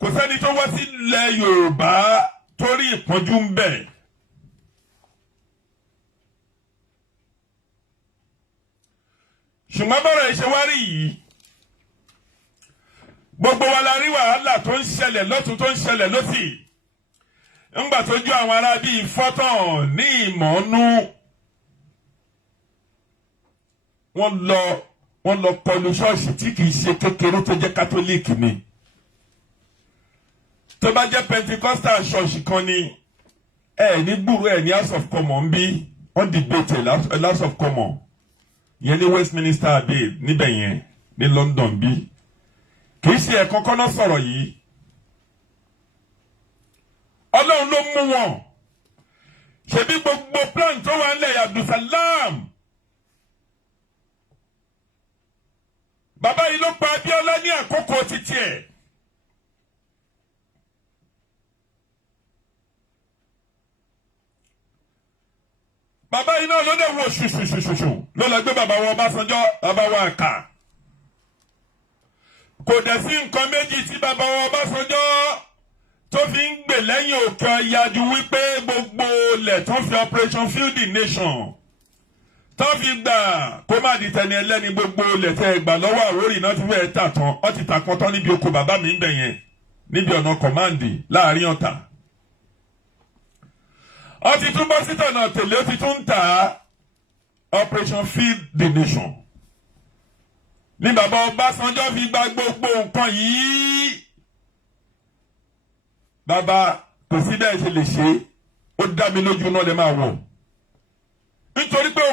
kò sẹ́ni tó wá sí ilẹ̀ Yorùbá torí ìpọ́njú ń bẹ. ṣùgbọ́n bọ́rọ̀ ìṣèwárí yìí gbogbo wa la rí wàhálà tó ń ṣẹlẹ̀ lọ́tún tó ń ṣẹlẹ̀ lọ́sì ńgbà tó ju àwọn ará bíi fọ́tàn ní ìmọ̀ọ́nú wọ́n lọ kọlu ṣọ́ọ̀ṣì tí kìí ṣe kékeré tó jẹ́ kátólíìkì ni tó bá jẹ́ pentecostal ṣọ́ọ̀ṣì kan ni ní gbúrú ní house of commons ń bí wọ́n debate house of commons yẹn ní Westminster Abbey níbẹ̀ yẹn ní London bí kìí ṣe ẹ̀kan kọ́nà sọ̀rọ̀ yìí Ọlọ́run ló mú wọn ṣebí gbogbo plan tó wà nílẹ̀ Abdulsalam bàbá yìí ló pa Abíọ́lá ní àkókò títí ẹ̀. bàbá yìí náà ló dé wo ṣùṣùṣùṣù ló lọ gbé bàbá wọn Ọbásanjọ́ bàbá wọn àkà. kò dẹ̀ sí nǹkan méjì tí bàbá wọn Ọbásanjọ́ tó fi ń gbè lẹ́yìn Òkè Ọya ju wípé gbogbo ilẹ̀ tó fi Operation Field the Nation tó fi gbà kó má di tẹni ẹlẹ́ni gbogbo ilẹ̀ tẹ́ gbà lọ́wọ́ Àwórì náà ti fẹ́ẹ́ tà tán ó ti tà kan tán níbi oko bàbá mi ń bẹ̀ yẹn níbi ọ̀nà kọ̀máǹdì láàrin Ọ̀tà. ó ti tún bọ́ síta náà tẹ̀lé ó ti tún tà Operation Field the Nation. ní bàbá Ọbásanjọ́ fi gba gbogbo nǹkan yìí. bàbá kò sí bẹ́ẹ̀ ṣe lè ṣe ó dá mi lójú náà lè máa wọ̀. nítorí pé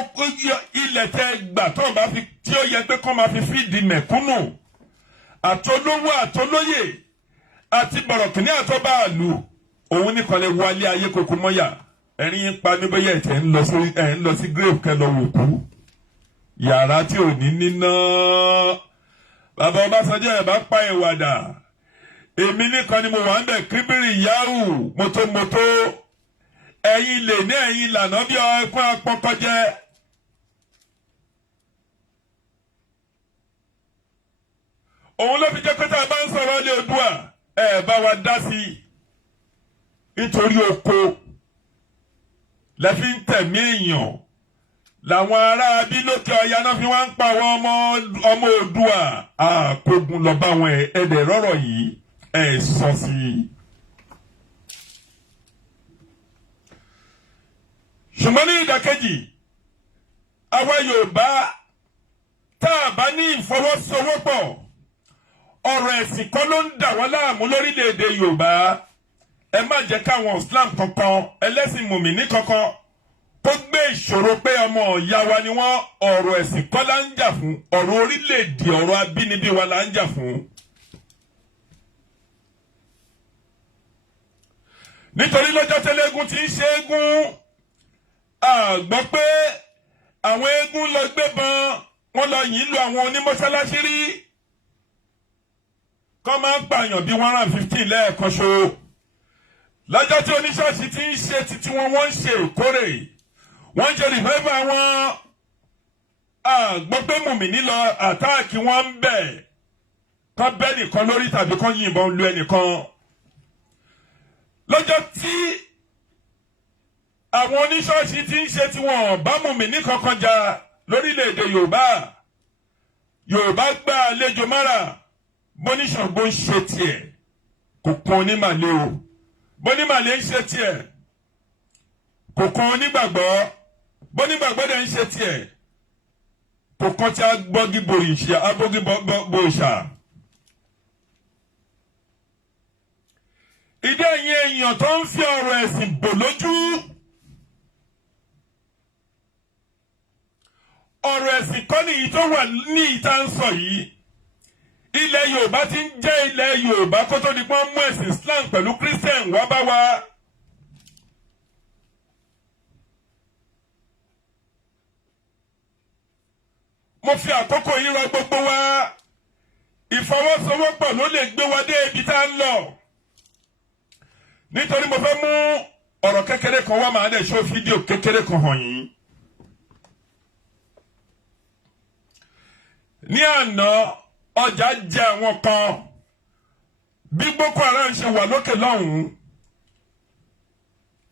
ilẹ̀ tẹ́ gbà tó bá fi tí ó yẹ pé kọ́ máa fi fíìdì mẹ̀kúnnù àtolówó àtolóyè àti bọ̀rọ̀kìnní àtọ́bàálù òun nìkan lè wálé ayé kókó mọ́yà ẹ̀rín pa mí bóyá ẹ̀ ń lọ sí grave kẹ́ lọ wò kú yàrá tí ò ní níná bàbá Ọbásanjọ́ ẹ̀ bá pa ìwàdà èmi nìkan ni mo wà ń bẹ̀ kíríbìrì yahoo mọ́tòmọ́tò ẹ̀yin lè ní ẹ̀yin lànà bí ọkùn apọ́kọ́jẹ́. òun ló fi jẹ́ pé tá a bá ń sọ̀rọ̀ ilé Oòduà ẹ̀ bá wa dá sí i nítorí oko lẹ́fí ń tẹ̀mí èèyàn làwọn ará abílókè Ọya náà fi wá ń pa àwọn ọmọ Oòduà àkógun lọ bá wọn ẹ̀ẹ́dẹ̀ rọ́rọ̀ yìí ẹ̀ sọ sí i. ṣùgbọ́n ní ìdàkejì àwa Yorùbá tá a bá ní ìfọwọ́sowọ́pọ̀ ọ̀rọ̀ ẹ̀sìn kan ló ń dà wọ́n láàmú lórílẹ̀‐èdè Yorùbá ẹ má jẹ́ káwọn Islam kankan ẹlẹ́sìn mùmíní kankan tó gbé ìṣòro pé ọmọ ìyá wa ni wọ́n ọ̀rọ̀ ẹ̀sìn kọ́ la ń jà fún ọ̀rọ̀ orílẹ̀‐èdè ọ̀rọ̀ abínibí wa la ń jà fún. nítorí lọ́jọ́ tẹ́lẹ́gùn ti ń ṣe égún gbọ́ pé àwọn eégún lọ gbébọn wọ́n lọ yìn lu àwọn onímọ̀sálásí rí kọ́ máa ń pààyàn bí 115 lẹ́ẹ̀kan ṣo lọ́jọ́ tí oníṣọ́ọ̀ṣì ti ń ṣe títí wọn wọ́n ń ṣe ìkórè wọ́n ń ṣe rìfẹ́fà wọn gbọ́ pé mùmíní lọ àtáàkì wọn ń bẹ̀ kọ́ bẹ́ nìkan lórí tàbí kọ́ yìnbọn lu ẹnìkan lọ́jọ́ tí àwọn oníṣọ́ọ̀ṣì ti ń ṣe tí wọ́n bá mùmíní kankan jà lórílẹ̀‐èdè Yorùbá gba àlejò mára bóníṣàngó ń ṣe tiẹ̀ kò kan onímàlẹ́ o bónímàlẹ́ ń ṣe tiẹ̀ kò kan onígbàgbọ́ bónígbàgbọ́ dẹ̀ ń ṣe tiẹ̀ kò kan tí a gbọ́gi bòrìṣà. ìdí ẹ̀yin èèyàn tó ń fi ọ̀rọ̀ ẹ̀sìn bò lójú. ọ̀rọ̀ ẹ̀sìn kọ́ nìyí tó wà ní ìta ń sọ yìí ilẹ̀ Yorùbá ti ń jẹ́ ilẹ̀ Yorùbá kó tó di pọ́n mú ẹ̀sìn Islam pẹ̀lú Christian wá bá wa. mo fi àkókò yìí rọ gbogbo wa ìfọwọ́sowọ́pọ̀ ló lè gbé wa dé ibi tá a ń lọ nítorí mo fẹ́ mú ọ̀rọ̀ kékeré kan wá màá dẹ̀ ṣó fídíò kékeré kan hàn yín. ní àná ọjà jẹ àwọn kan bí Boko Haram ṣe wà lókè lọ́hùn-ún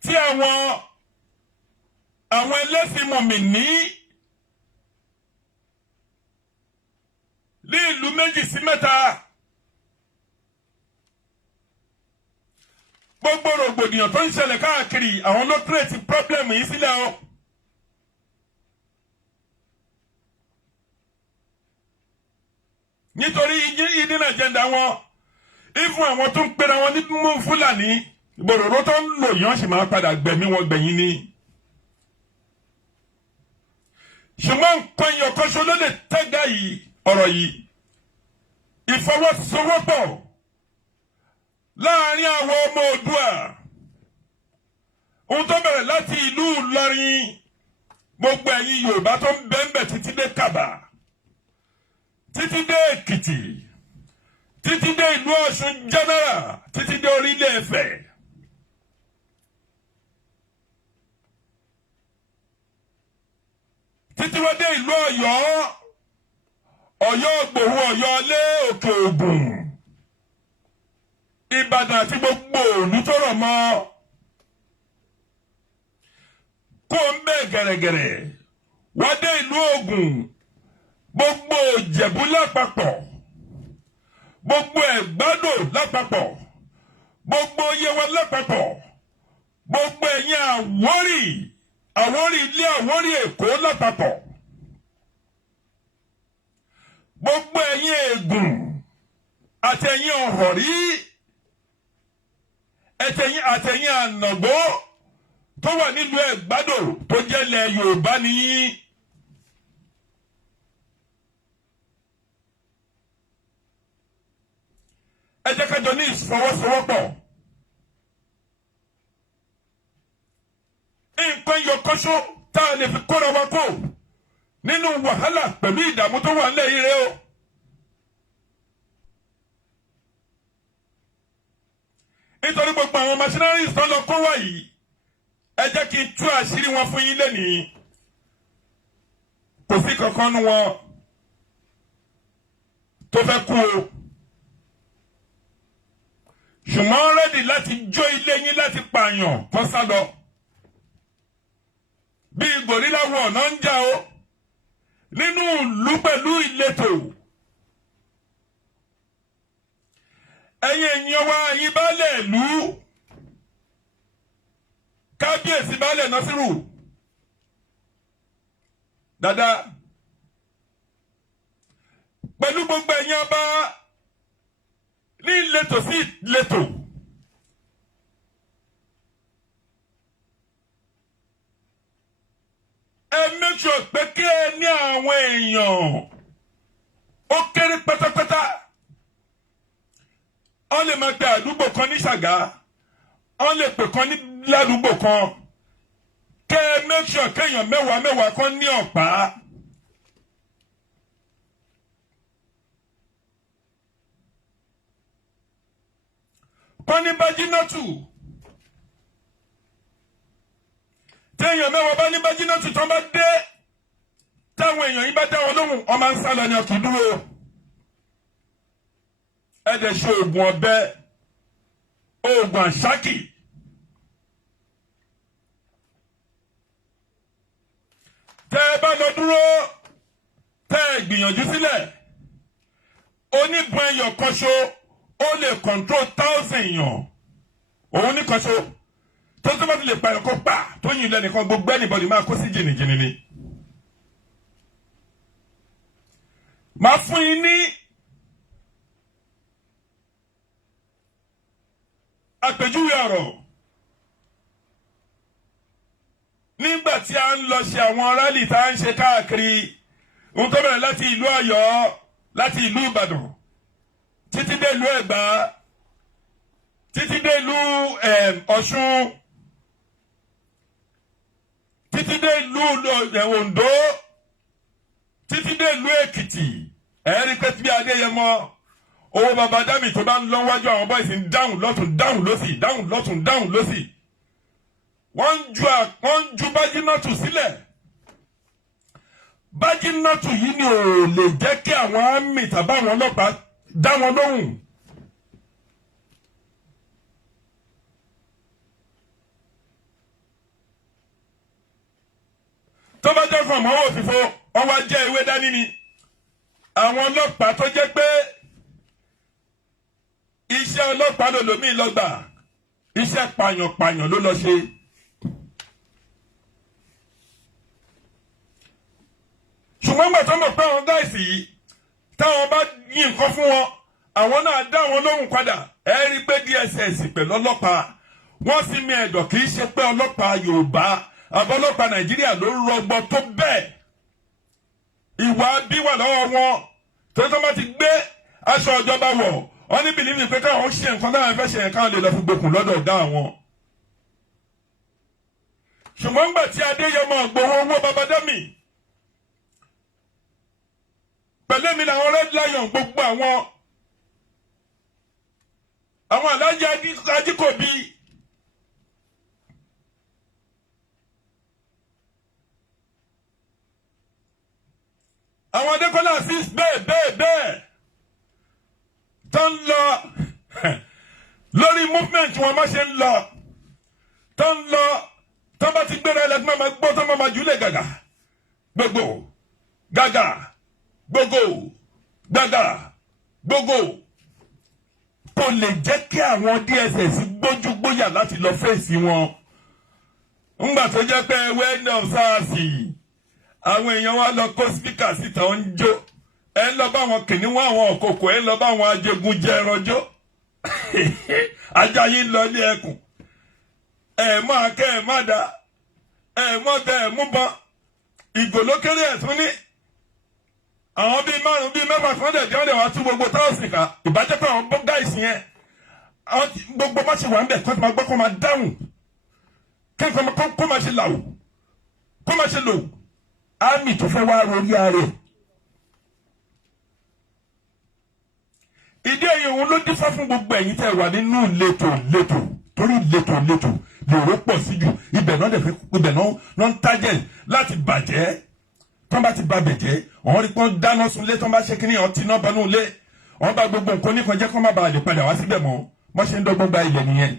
tí àwọn ẹlẹ́sìn mùmínì ní ìlú 2 sí 3 gbogbo rògbòdìyàn tó ń ṣẹlẹ̀ káàkiri àwọn ló kírètì pọ́blẹ́mù yìí sílẹ̀ o. nítorí hidden agenda wọn ìfún àwọn tó ń pera wọn ní mú Fúlàní ìgbòròró tó ń lò yàn sì máa padà gbẹ̀mí wọn gbẹ̀yìn ni. ṣùgbọ́n nǹkan ìyọ̀kọ́ṣọ́ ló lè tẹ́gà yìí ọ̀rọ̀ yìí ìfọwọ́sowọ́pọ̀ láàrin àwọn ọmọ Oòduà ohun tó bẹ̀rẹ̀ láti ìlú Ìlọrin gbogbo ẹ̀yin Yorùbá tó ń bẹ́ńbẹ̀ títí dé Kàbà títí dé Èkìtì títí dé ìlú Ọ̀ṣun general títí dé Orílẹ̀ Ifẹ̀. títí wọ́n dé ìlú Ọ̀yọ́ Ògbòho Ọ̀yọ́ Ilé Òkè Ògùn Ìbàdàn àti gbogbo òlú tó rọ̀ mọ́ kó ń bẹ̀ gẹ̀rẹ̀gẹ̀rẹ̀ wọ́n dé ìlú Ògùn gbogbo Ìjẹ̀bú lápapọ̀ gbogbo Ẹ̀gbádò lápapọ̀ gbogbo Yewa lápapọ̀ gbogbo ẹ̀yin Àwórì ilé Àwórì Èkó lápapọ̀ gbogbo ẹ̀yin Ègùn àtẹ̀yin Ọ̀họ̀rí àtẹ̀yin Ànàgbó tó wà nílùú Ẹ̀gbádò tó jẹ́ ilẹ̀ Yorùbá nìyí. ẹ jẹ́ ká jọ ní ìfọwọ́sowọ́pọ̀. nǹkan yọkọ́ṣọ́ tá a lè fi kóra wa kó nínú wàhálà pẹ̀lú ìdààmú tó wà nílẹ̀ yìí rẹ o. nítorí gbogbo àwọn machineries tó lọ kó wá yìí ẹ jẹ́ kí n tú àṣírí wọn fún yín lẹ́nìí. kò sí kankan nu wọn tó fẹ́ kú o. ṣùgbọ́n rẹ́dì láti jó ilé yín láti pààyàn kó sá lọ. bí gòrílà wọ̀ ọ̀nà ń jà o nínú ìlú pẹ̀lú ìletò. ẹ̀yin èèyàn wa ẹ̀yin baálẹ̀ ìlú kábíyèsí baálẹ̀ Násírù dáadáa pẹ̀lú gbogbo ẹ̀yin ọba ní ìletò sí ìletò. ẹ make sure pé kí ẹ ní àwọn èèyàn ó kéré pátápátá. wọ́n lè máa pe àdúgbò kan ní Ṣàgá wọ́n lè pè kan ní ládùúgbò kan kẹ́ ẹ make sure kéèyàn mẹ́wàá kan ní ọ̀pá. kọ́ni Bájínátù téèyàn mẹ́wàá bá ní Bájínátù tó bá dé táwọn èèyàn yìí bá dá wọn lóhùn ọmọ ń sá lọ ní ọkì dúró. ẹ dẹ̀ ṣe oògùn ọ̀bẹ oògùn àṣákì. tẹ́ ẹ bá lọ dúró tẹ́ ẹ gbìyànjú sílẹ̀ oníbọn ẹyọ kan ṣo ó lè control 1000 èèyàn òun ní kan ṣo tó bá ti lè pààyàn kó pa tó yin lẹ́nìkan gbogbo ẹnìbọdì máa kó sí jìnnìjìnnì ni. máa fún yín ní àpèjúwe ọ̀rọ̀ nígbà tí a ń lọ ṣe àwọn rálì tá a ń ṣe káàkiri ohun tó bẹ̀rẹ̀ láti ìlú Ọ̀yọ́ láti ìlú Ìbàdàn títí dé ìlú Ẹ̀gbá títí dé ìlú Ọ̀ṣun títí dé ìlú Oǹdó títí dé ìlú Èkìtì ẹ̀rí pé bí Adéyẹmọ owó baba dami tó bá ń lọ wájú àwọn bọ́ìsì ń dáhùn lọ́tún dáhùn lọ́sì dáhùn lọ́tún dáhùn lọ́sì wọ́n ń ju Bájínátù sílẹ̀ Bájínátù yìí ni ò lè jẹ́ kí àwọn àmì tàbí àwọn ọlọ́pàá dá wọn lóhùn. Tó bá jẹ́ fún ọmọ òfìfo ọwọ́ jẹ́ ewé dání ni àwọn ọlọ́pàá tó jẹ́ pé iṣẹ́ ọlọ́pàá lòlòmíì lọ́gbà iṣẹ́ pààyàn ló lọ ṣe. Ṣùgbọ́n gbà tó mọ̀ pé àwọn gáìsì yìí táwọn bá yí nǹkan fún wọn àwọn náà dá wọn lóhùn padà. Ẹ rí i pé DSS pẹ̀lú ọlọ́pàá wọ́n sì mi ẹ̀dọ̀ kì í ṣe pé ọlọ́pàá Yorùbá àbọ̀ ọlọ́pàá Nàìjíríà ló rọgbọ tó bẹ́ẹ̀. Ìwà bí wà lọ́wọ́ wọn tó bá ti gbé aṣọ ìjọba wọ̀ wọ́n ní bìlíìfì pé káwọn ṣe nǹkan táwọn fẹ́ ṣe yẹn káwọn lè lọ fi gbókùn lọ́dọ̀ ọ̀gá àwọn. Ṣùgbọ́n gbà tí Adéyẹmọ Ìgbòho owó Babádámì pẹ̀lẹ́ mi làwọn Red Lion gbogbo àwọn Alhaji Ajíkòbí àwọn Adékọ́lá Azeez bẹ́ẹ̀ tó ń lọ lórí movement wọn má ṣe ń lọ tó ń lọ tó bá ti gbéra ẹlẹ́gbẹ́ máa gbọ́ tó máa jùlẹ̀ gàgà gbogbo gàgà gbogbo gàgà gbogbo kò lè jẹ́ kí àwọn DSS gbójú gbóyà láti lọ fèsì wọn. ńgbà tó jẹ́ pé wẹ́ndọ̀ sáàsì àwọn èèyàn wa lọ kó spíkà síta ń jó ẹ ń lọ bá wọn kìnìún àwọn òkòkò ẹ ń lọ bá wọn ajégun jẹ ẹranjó ajá yín lọ ilé ẹkùn ẹ mọ akẹ ẹ má da ẹ mọ tẹ ẹ mú bọ ìgò ló kéré ẹ tún ní àwọn bíi márùn bíi mẹ́fà kan dẹ̀ jẹ́ wá tún gbogbo táwọ̀sì ká ìbájẹ́ pé àwọn bọ́gá ìsìn yẹn gbogbo bá ṣe wà ń bẹ̀ kó máa gbọ́ kó máa dáhùn kó máa ṣe làwù kó máa ṣe lò ámì tó fẹ́ wá rori ààrẹ. ìdí èyí òun ló dífá fún gbogbo ẹ̀yin tẹ́ wà nínú ìletò torí ìletò lèrò pọ̀ sí jù ibẹ̀ náà ń tájẹ̀ láti bàjẹ́ tọ́n bá ti ba bẹ̀jẹ́ ọ̀hún rí pé wọ́n dáná sunlé tọ́n bá ṣe kí ni ọ̀hún ti náà banú lé wọ́n bá gbogbo nǹkan oníkan jẹ́ kó má bàa lè padà wá síbẹ̀ mọ́ wọ́n ṣe ń dọ́gbọ́n gba ilẹ̀ nìyẹn.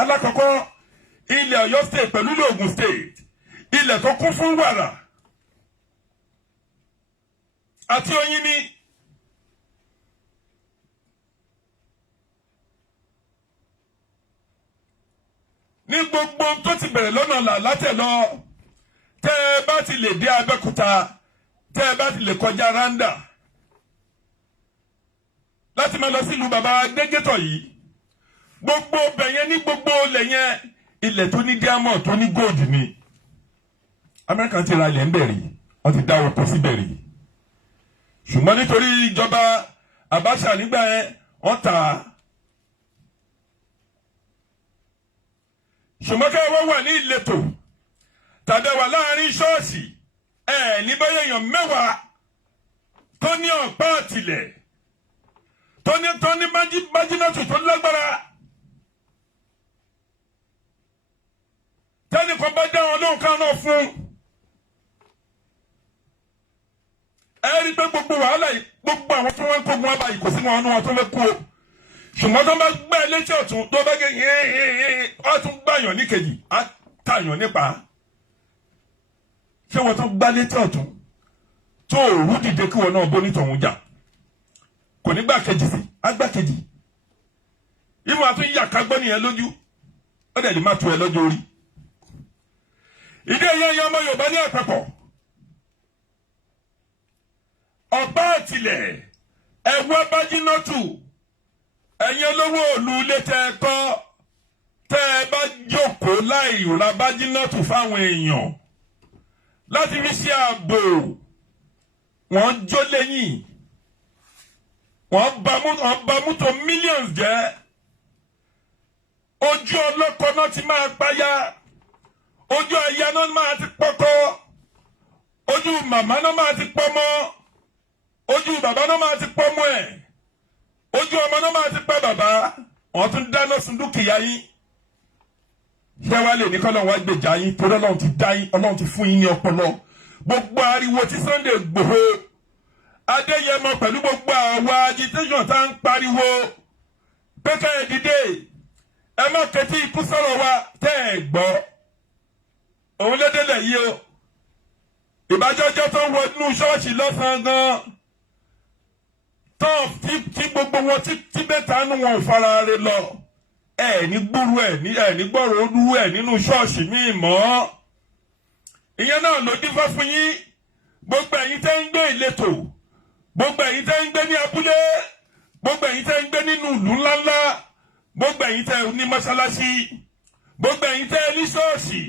alákọ̀ọ́kọ́ ilẹ̀ Ọ̀yọ́ state pẹ̀lú ilẹ̀ Ògùn state ilẹ̀ tó kún fún wàrà àti oyin ni. ní gbogbo tó ti bẹ̀rẹ̀ lọ́nà là látẹ̀ lọ tẹ́ ẹ bá ti lè dé Abẹ́òkúta tẹ́ ẹ bá ti lè kọjá Randa láti máa lọ sílùú bàbá Adégétọ̀ yìí gbogbo bẹ̀yẹn ní gbogbo ilẹ̀ yẹn ilẹ̀ tó ní diamond tó ní gold ni Amẹ́ríkà ti ra ilẹ̀ ń bẹ̀rẹ̀ wọ́n ti dá oko síbẹ̀ rí ṣùgbọ́n nítorí ìjọba Abacha nígbà yẹn wọ́n tà á. ṣùgbọ́n kí wọ́n wà ní ìletò tàbí wà láàrin ṣọ́ọ̀ṣì ní báyìí èèyàn mẹ́wàá tó ní ọ̀pá àtìlẹ̀ tó ní Bájínátù tó lágbára tẹ́nìkan bá dá wọn lóhùn kan náà fún ẹ rí pé gbogbo wàhálà yìí gbogbo àwọn tó wọ́n kó gun abàyè kò sí wọn ọ̀nà wọn tó lè kú o ṣùgbọ́n tó bá gbẹ́ létí ọ̀tún tó bá gé ọ̀tún gbàyàn ní kejì á tàyàn nípa ṣé wọ́n tó gbá létí ọ̀tún tó òru dìde kí wọn náà bó nítọ̀hún jà kò ní gbà kejì sí á gbà kejì ìmọ̀ àtún yà ká gbọ́ nìyẹn lójú ó dẹ̀ lè má tu ẹ lọ́jọ́ orí. ìdí ẹ̀yẹ ọmọ Yorùbá ní àpapọ̀ ọ̀pá àtìlẹ̀ ẹ̀wọ́ Bájínátù ẹ̀yin olówó òlu ilé tẹ́ ẹ kọ́ tẹ́ ẹ bá jókòó láì ra Bájínátù fáwọn èèyàn láti fi ṣe ààbò wọ́n jó lẹ́yìn wọ́n bà mọ́tò millions jẹ́ ojú ọlọ́kọ náà ti máa páyà ojú aya náà máa ti pọ́kọ́ ojú màmá náà máa ti pọ́mọ́ ojú bàbá náà máa ti pọ́mọ́ ẹ̀ ojú ọmọ náà máa ti pẹ́ bàbá wọ́n tún dáná sun dúkìá yín ṣé wàá lè ní kọ́ lọ́wọ́ gbèjà yín torí Ọlọ́run ti dá yín Ọlọ́run ti fún yín ní ọpọlọ gbogbo ariwo tí Sunday Igboho Adéyẹmọ pẹ̀lú gbogbo àwa agitation tá ń pariwo pé ká ẹ dìde ẹ má kẹtí ikú sọ̀rọ̀ wa tẹ́ ẹ gbọ́ òun lédèlè yìí o ìbájọ́jọ́ tó ń wọ inú ṣọ́ọ̀ṣì lọ́sàn-án gan tán tí gbogbo wọn tí bẹ́tà nù wọn fara rẹ lọ ẹ ní gbúrú ẹ ní gbọ́rọ̀ olú ẹ nínú ṣọ́ọ̀ṣì míì mọ́ ìyẹn náà ló dífá fún yín gbogbo ẹ̀yin tẹ́ ń gbé ìletò gbogbo ẹ̀yin tẹ́ ń gbé ní abúlé gbogbo ẹ̀yin tẹ́ ń gbé nínú ìlú ńláńlá gbogbo ẹ̀yin tẹ́ ní mọ́ṣáláṣí gbogbo ẹ̀yin tẹ́ ní ṣọ́ọ̀ṣì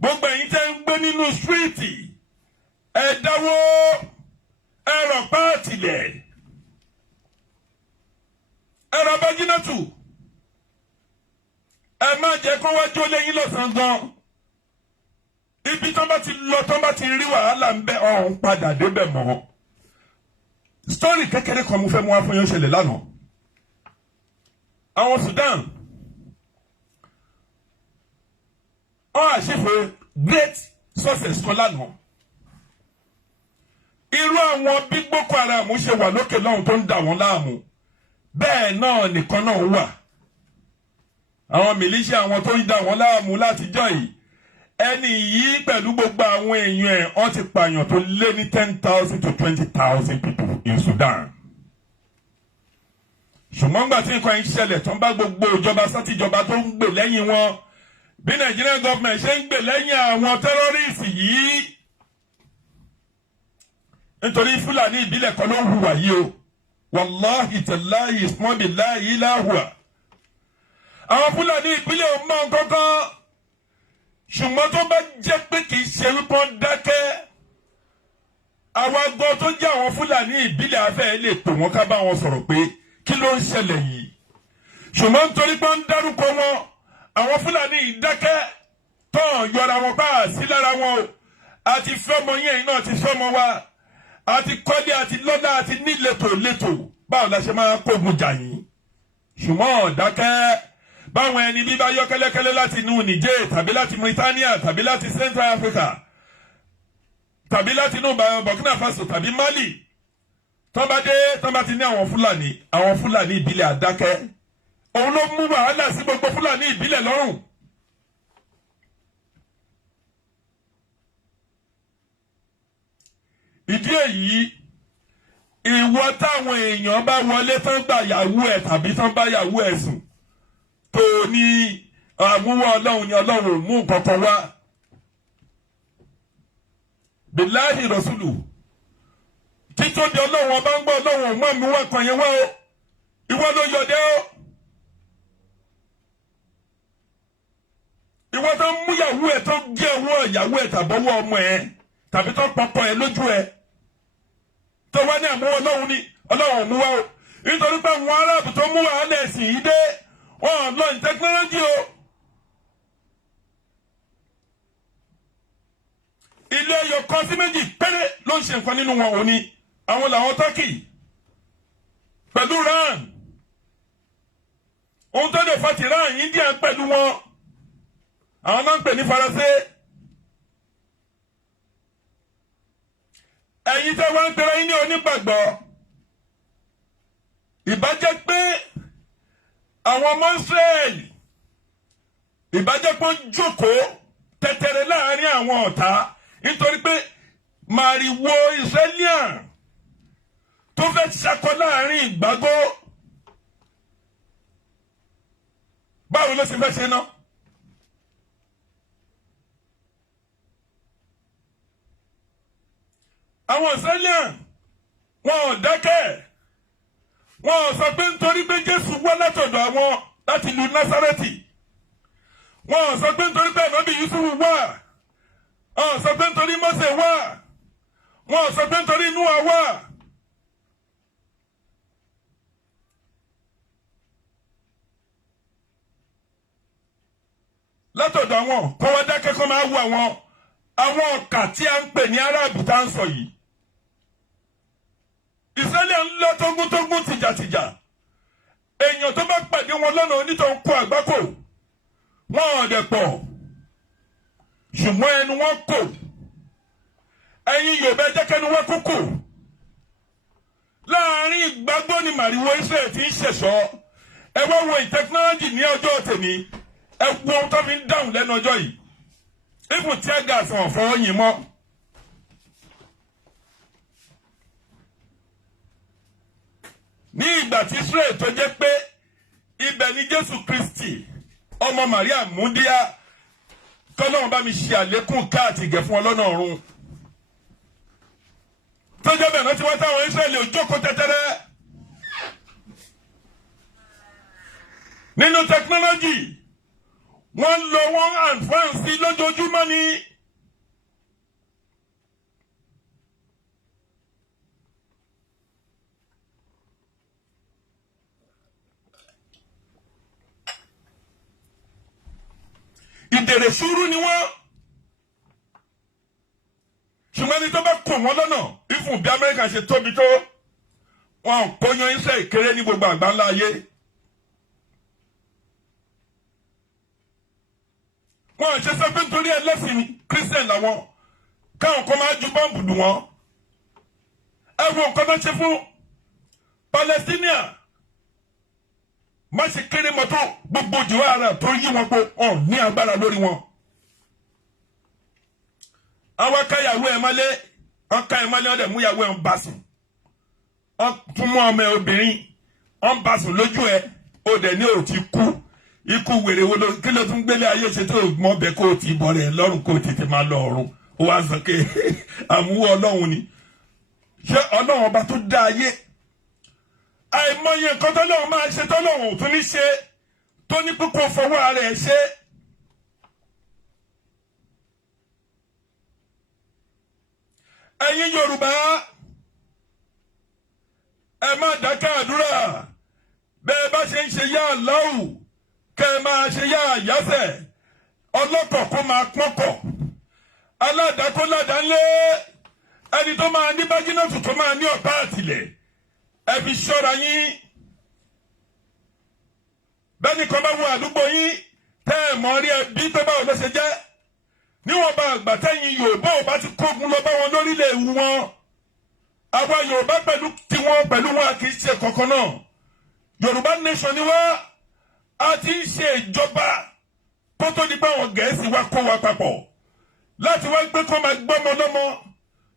gbogbo ẹ̀yin tẹ́ ń gbé nínú stíríìtì ẹ dáwó ẹ rọ̀ páàtì lẹ̀ ẹ rọ̀ bájínátù ẹ má jẹ́ kó wá jó lẹ́yìn lọ́sàn-án gan ibi tán bá ti lọ tán bá ti rí wàhálà ń bẹ ọ̀hún padà débẹ̀ mọ́ sítórì kékeré kan mo fẹ́ mú wá fún yín ṣẹlẹ̀ lánàá àwọn Sudan wọ́n àṣìfẹ́ great success kan lánàá irú àwọn bí Boko Haram ṣe wà lókè lọ́hùn tó ń dà wọ́n láàmú bẹ́ẹ̀ náà nìkan náà wà àwọn militia àwọn tó ń dà wọ́n láàmú látijọ́ yìí ẹni yìí pẹ̀lú gbogbo àwọn èèyàn ẹ̀ wọ́n ti pààyàn tó lé ní 10,000 to 20,000 people in Sudan ṣùgbọ́n gbà tí nǹkan yìí ṣẹlẹ̀ tó ń bá gbogbo ìjọba sátìjọba tó ń gbè lẹ́yìn wọn bí Nigerian government ṣe ń gbè lẹ́yìn àwọn terrorists yìí nítorí Fúlàní ìbílẹ̀ kan ló ń hùwà yìí o wàláhì tàláhì ìsmọ́bìláhì láhùwà àwọn Fúlàní ìbílẹ̀ ò mọ̀ kankan ṣùgbọ́n tó bá jẹ́ pé kì í ṣe wípé wọ́n dákẹ́ àwọn agbọ́n tó jẹ́ àwọn Fúlàní ìbílẹ̀ afẹ́ lè pè wọ́n ká bá wọn sọ̀rọ̀ pé kí ló ń ṣẹlẹ̀ yìí ṣùgbọ́n nítorí pé ń dárúkọ wọn àwọn Fúlàní ìdákẹ́ tán yọra wọn bá sí lára wọn o àti fẹ́mọ yẹn náà ti fẹ́mọ wa àti kọ́lé àti lọ́lá àti níletò báwo la ṣe máa kógun jà yín ṣùgbọ́n dákẹ́ báwọn ẹni bí bá yọ kẹ́lẹ́kẹ́lẹ́ láti inú Niger tàbí láti Mauritania tàbí láti Central Africa tàbí láti inú Burkina Faso tàbí Mali tán bá ti ní àwọn Fúlàní ìbílẹ̀ àdákẹ́ òun ló mú wàhálà sí gbogbo Fúlàní ìbílẹ̀ lọ́rùn. ìdí èyí ìwọ táwọn èèyàn bá wọlé tán gba yàwó ẹ̀ tàbí tán bá yàwó ẹ̀ sùn tó ní àmúwọ́ Ọlọ́run ni Ọlọ́run ò mú kankan wá bíláhì rọ̀ṣùlù títún di Ọlọ́run ọba ń gbọ́ Ọlọ́run ò mú àmúwọ́ kan yẹn wá o ìwọ ló yọ̀dẹ́ o ìwọ tó ń mú yàwó ẹ̀ tó gé ọwọ́ ìyàwó ẹ̀ tàbọ̀wọ́ ọmọ ẹ̀ tàbí tó pọpọ ẹ̀ lójú ẹ̀ tó wá ní àmúwọ́ Ọlọ́run ni Ọlọ́run ò mú wá o nítorí pé àwọn aráàbù tó mú wàhálà ẹ̀sìn yìí dé wọ́n lọ ní tẹkinọ́lọ́jì o ilé ẹyọ kan sí méjì péré ló ń ṣe nǹkan nínú wọn òní àwọn làwọn Turkey pẹ̀lú Iran ohun tó lè fa ti Iran India pẹ̀lú wọn àwọn náà ń pè ní Faransé ẹ̀yin tẹ́ wá ń pèrè yín ní onígbàgbọ́ ìbájẹ́ pé àwọn ọmọ Ísírẹ́lì ìbájẹ́ pé ó jókòó tẹ̀tẹ̀rẹ̀ láàrin àwọn ọ̀tá nítorí pé màrìwò Israelian tó fẹ́ ṣakọ láàrin ìgbàgbọ́ báwo ló ṣe fẹ́ ṣe náà. àwọn Israelian wọn ò dákẹ́ wọn ò sọ pé nítorí pé Jésù wá látọ̀dọ̀ àwọn láti ìlú Násárẹ́tì wọn ò sọ pé nítorí pé ànábì Yúsúfù wá wọn ò sọ pé nítorí Mósè wá wọn ò sọ pé nítorí Nóà wá. látọ̀dọ̀ àwọn kọ́ wá dákẹ́ kọ́ máa wú àwọn ọ̀kà tí a ń pè ní Árábù tá ń sọ yìí. Ìsírẹ́lì ń lọ tógúntógún tìjàtìjà èèyàn tó bá pàdé wọn lọ́nà onítọ̀ ń kó àgbákò wọn ò dẹ̀ pọ̀ ṣùgbọ́n ẹnu wọn kò ẹ̀yin Yorùbá jẹ́ kẹ́nu wọ́n kúkú láàrin ìgbàgbọ́ ni màrìwò Israel ti ń ṣẹ̀ṣọ́ ẹ wá wo ìtẹkinọ́lọ́jì ní ọjọ́ tèmi ẹ wo ohun tó fi ń dáhùn lẹ́nu ọjọ́ yìí ibùn tí ẹ ga àsàn ọ̀fọ́ yìí mọ́. ní ìgbà tí Israel tó jẹ́ pé ibẹ̀ ni Jésù Kristi ọmọ Màríà múndíá kọ́lọ́run bá mi ṣe àlékún káàtì ìgẹ̀ fún ọlọ́nà ọ̀run tó jẹ́ bẹ̀rẹ̀ náà tí wọ́n táwọn Israẹli ò jókòó tẹ́tẹ́rẹ́ nínú tẹkinọ́lọ́jì wọ́n lo one and fancy lójoojúmọ́ ni. ìdèrè sùúrù ni wọ́n ṣùgbọ́n ní tó bá kàn wọ́n lọ́nà ìfún bí Amẹ́ríkà ṣe tóbi tó wọn kò yan iṣẹ́ ìkéré ní gbogbo àgbáńlá ayé wọn ṣe sọ pé nítorí ẹlẹ́sìn Christian làwọn káwọn kan máa ju bọ́ǹbù lù wọ́n ẹ wo nǹkan tó ṣe fún Palestinian má ṣe kéré mọ́tò gbogbo òjò ara tó yí wọn pé ọ̀ ní agbára lórí wọn. àwọn akáyàwó ẹ̀ mọ́lé ọ̀ka ẹ̀ mọ́lé ọ̀dẹ̀ múyàwó ẹ̀ ń bá sùn tún mú ọmọ ẹ̀ obìnrin ọ̀ ń bá sùn lójú ẹ̀ ó dẹ̀ ní ò ti kú ikú wèrè wo kí ló tún gbélé ayé ṣe tó mọ́ bẹ́ẹ̀ kó o ti bọ̀ rẹ̀ lọ́rùn kó o tètè máa lọ ọ̀run ó wá sọ pé àmúwọ́ Ọlọ́run ni ṣé Ọlọ́run ọba tó dá ayé àìmọye nǹkan tọ́lọ́run máa ṣe tọ́lọ́run ò tún ní ṣe tó ní pé kó fọwọ́ ara ẹ̀ ṣe. ẹ̀yin Yorùbá ẹ má dákẹ́ àdúrà bẹ́ẹ̀ bá ṣe ń ṣe yá Allahu kẹ́ ẹ máa ṣe yá àyásẹ̀ ọlọ́kọ̀ kó máa pọ́nkọ̀ aládàákó ládàálé ẹni tó máa ní bájínàtù tó máa ní ọ̀pá àtìlẹ̀ ẹ fi ṣọ́ra yín bẹ́ẹ̀ni kan bá wọ àdúgbò yín tẹ́ ẹ̀ mọ́ rí ẹbí tó bá wọn lọ ṣe jẹ́ níwọ̀n bá àgbà tẹ́yìn Yorùbá ò bá ti kógun lọ bá wọn lórílẹ̀ ewu wọn àwa Yorùbá pẹ̀lú tiwọn pẹ̀lú wọn kì í ṣe kankan náà Yorùbá nation ni wọ́n a ti ń ṣe ìjọba kó tó di pé àwọn Gẹ̀ẹ́sì wá kó wa papọ̀ láti wá gbé kó máa gbọ́mọ lọ́mọ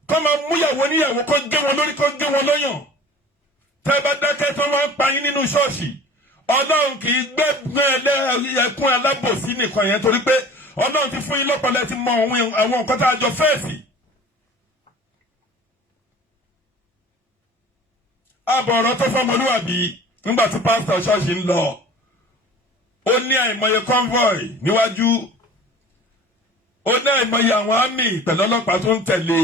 kó máa múyàwó níyàwó kó gé wọn lórí kó gé wọn lọ́yàn tẹ́ bá dákẹ́ tó máa ń pa yín nínú ṣọ́ọ̀ṣì Ọlọ́run kì í gbẹ́gbẹ́ ẹkún alábòsí nìkan yẹn torí pé Ọlọ́run ti fún yín lọ́pọ̀lẹ́ ti mọ àwọn nǹkan tá a jọ fẹ́ẹ̀sì. ààbọ̀ ọ̀rọ̀ tó fọmọlúwàbí nígbà tí pásítọ̀ ṣọ́ọ̀ṣì ń lọ ó ní àìmọye convoy níwájú ó ní àìmọye àwọn àmì pẹ̀lú ọlọ́pàá tó ń tẹ̀lé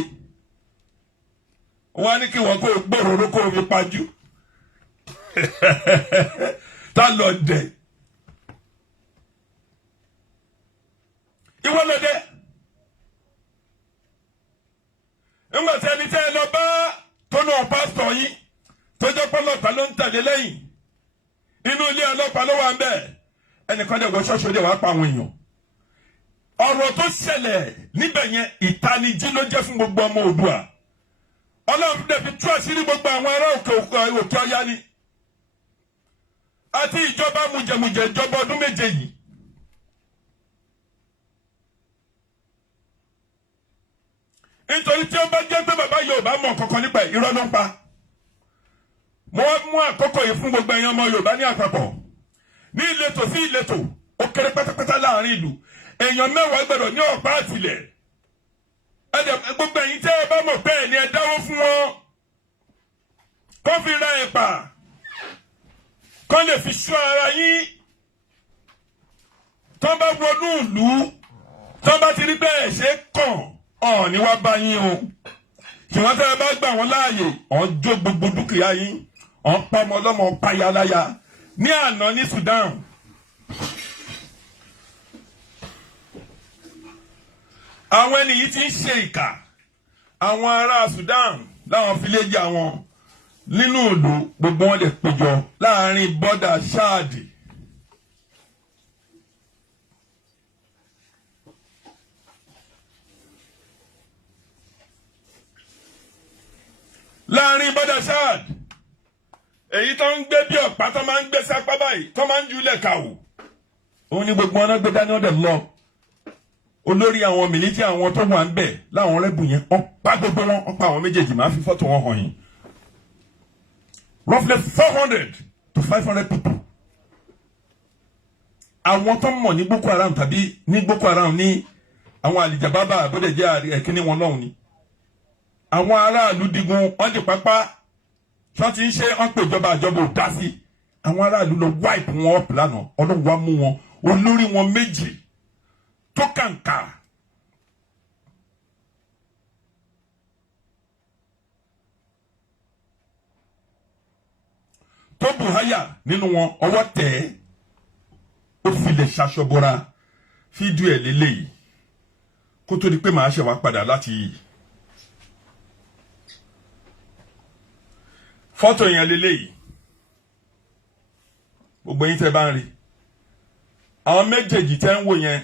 wọ́n á ní kí wọ́n kó gbòòrò kó fi pajú tá lọ dẹ̀ ìwọ lọ dẹ̀ nígbà tí ẹni tẹ́ ẹ lọ bá tó náà pásítọ̀ yín tó jẹ́ pé ọlọ́pàá ló ń tẹ̀lé lẹ́yìn inú ilé ọlọ́pàá ló wà ń bẹ̀ ẹnìkan dẹ̀ wọ ṣọ́ọ̀ṣì ó dẹ̀ wá pa àwọn èèyàn ọ̀rọ̀ tó ṣẹlẹ̀ níbẹ̀ yẹn ìtanijí ló jẹ́ fún gbogbo ọmọ Oòduà Ọlọ́run dẹ̀ fi tú àṣírí gbogbo àwọn ará òkè ọya ni àti ìjọba mùjẹ̀mùjẹ̀ ìjọba ọdún méje yìí nítorí tí ó bá jẹ́ pé bàbá Yorùbá mọ̀ kankan nípa irọ́ ló ń pa mo wá mú àkókò yìí fún gbogbo ẹ̀yàn ọmọ Yorùbá ní àpapọ̀ ní ìletò sí ìletò ó kéré pátápátá láàrin ìlú èèyàn mẹ́wàá gbọ́dọ̀ ní ọ̀pá àtìlẹ̀ gbogbo ẹ̀yin tẹ́ ẹ bá mọ̀ pé ẹ̀ ní ẹ dáwó fún wọn kó fi ra ẹ̀pà kó lè fi ṣọ́ ara yín tó bá wọnú ìlú tó bá ti rí bẹ́ẹ̀ ṣe kàn ọ̀ ní wá bá yín o ṣùgbọ́n tẹ́ ẹ bá gbà wọ́n láàyè ọ̀ jó gbogbo dúkìá yín ọ̀ ń pa ọmọ ọlọ́mọ payaláya ní àná ní Sudan. àwọn ẹni yìí ti ń ṣe ìkà àwọn ará Sudan láwọn fíléjì àwọn nínú ìlú gbogbo wọn lè péjọ láàrin bọ́dà ṣáàdì. láàrin Badashad èyí tó ń gbé bí ọ̀pá tó máa ń gbé sápá báyìí tó máa ń jùlẹ̀ kàwù òun ni gbogbo ọ̀nà gbé dání ọ̀dẹ̀ lọ olórí àwọn mìlítì àwọn tó wà ń bẹ̀ láwọn rẹ́bù yẹn wọ́n pa gbogbo wọn wọ́n pa àwọn méjèèjì máa fi fọ́tò wọn hàn yín roughly 400 to 500 people àwọn tó mọ̀ ní Boko Haram tàbí ní Boko Haram ní àwọn àlìjàbábà àbọ̀dẹ̀ jẹ́ ẹ̀kíní wọn lọ́hùn ni àwọn aráàlú digun wọ́n di pápá tí wọ́n ti ń ṣe wọ́n pè ìjọba àjọba ò dá sí àwọn aráàlú lọ wipe wọn up lánàá ọlọ́run wá mú wọn olórí wọn méjì tó kàǹkà tó buhaya nínú wọn ọwọ́ tẹ̀ ẹ́ ó filẹ̀ ṣaṣọbọra fídíò ẹ̀ lélẹ́yìí kó tó di pé màá ṣe wá padà láti fọ́tò yẹn lélẹ́yìí gbogbo yín tẹ́ bá ń rí àwọn méjèèjì tẹ́ ń wò yẹn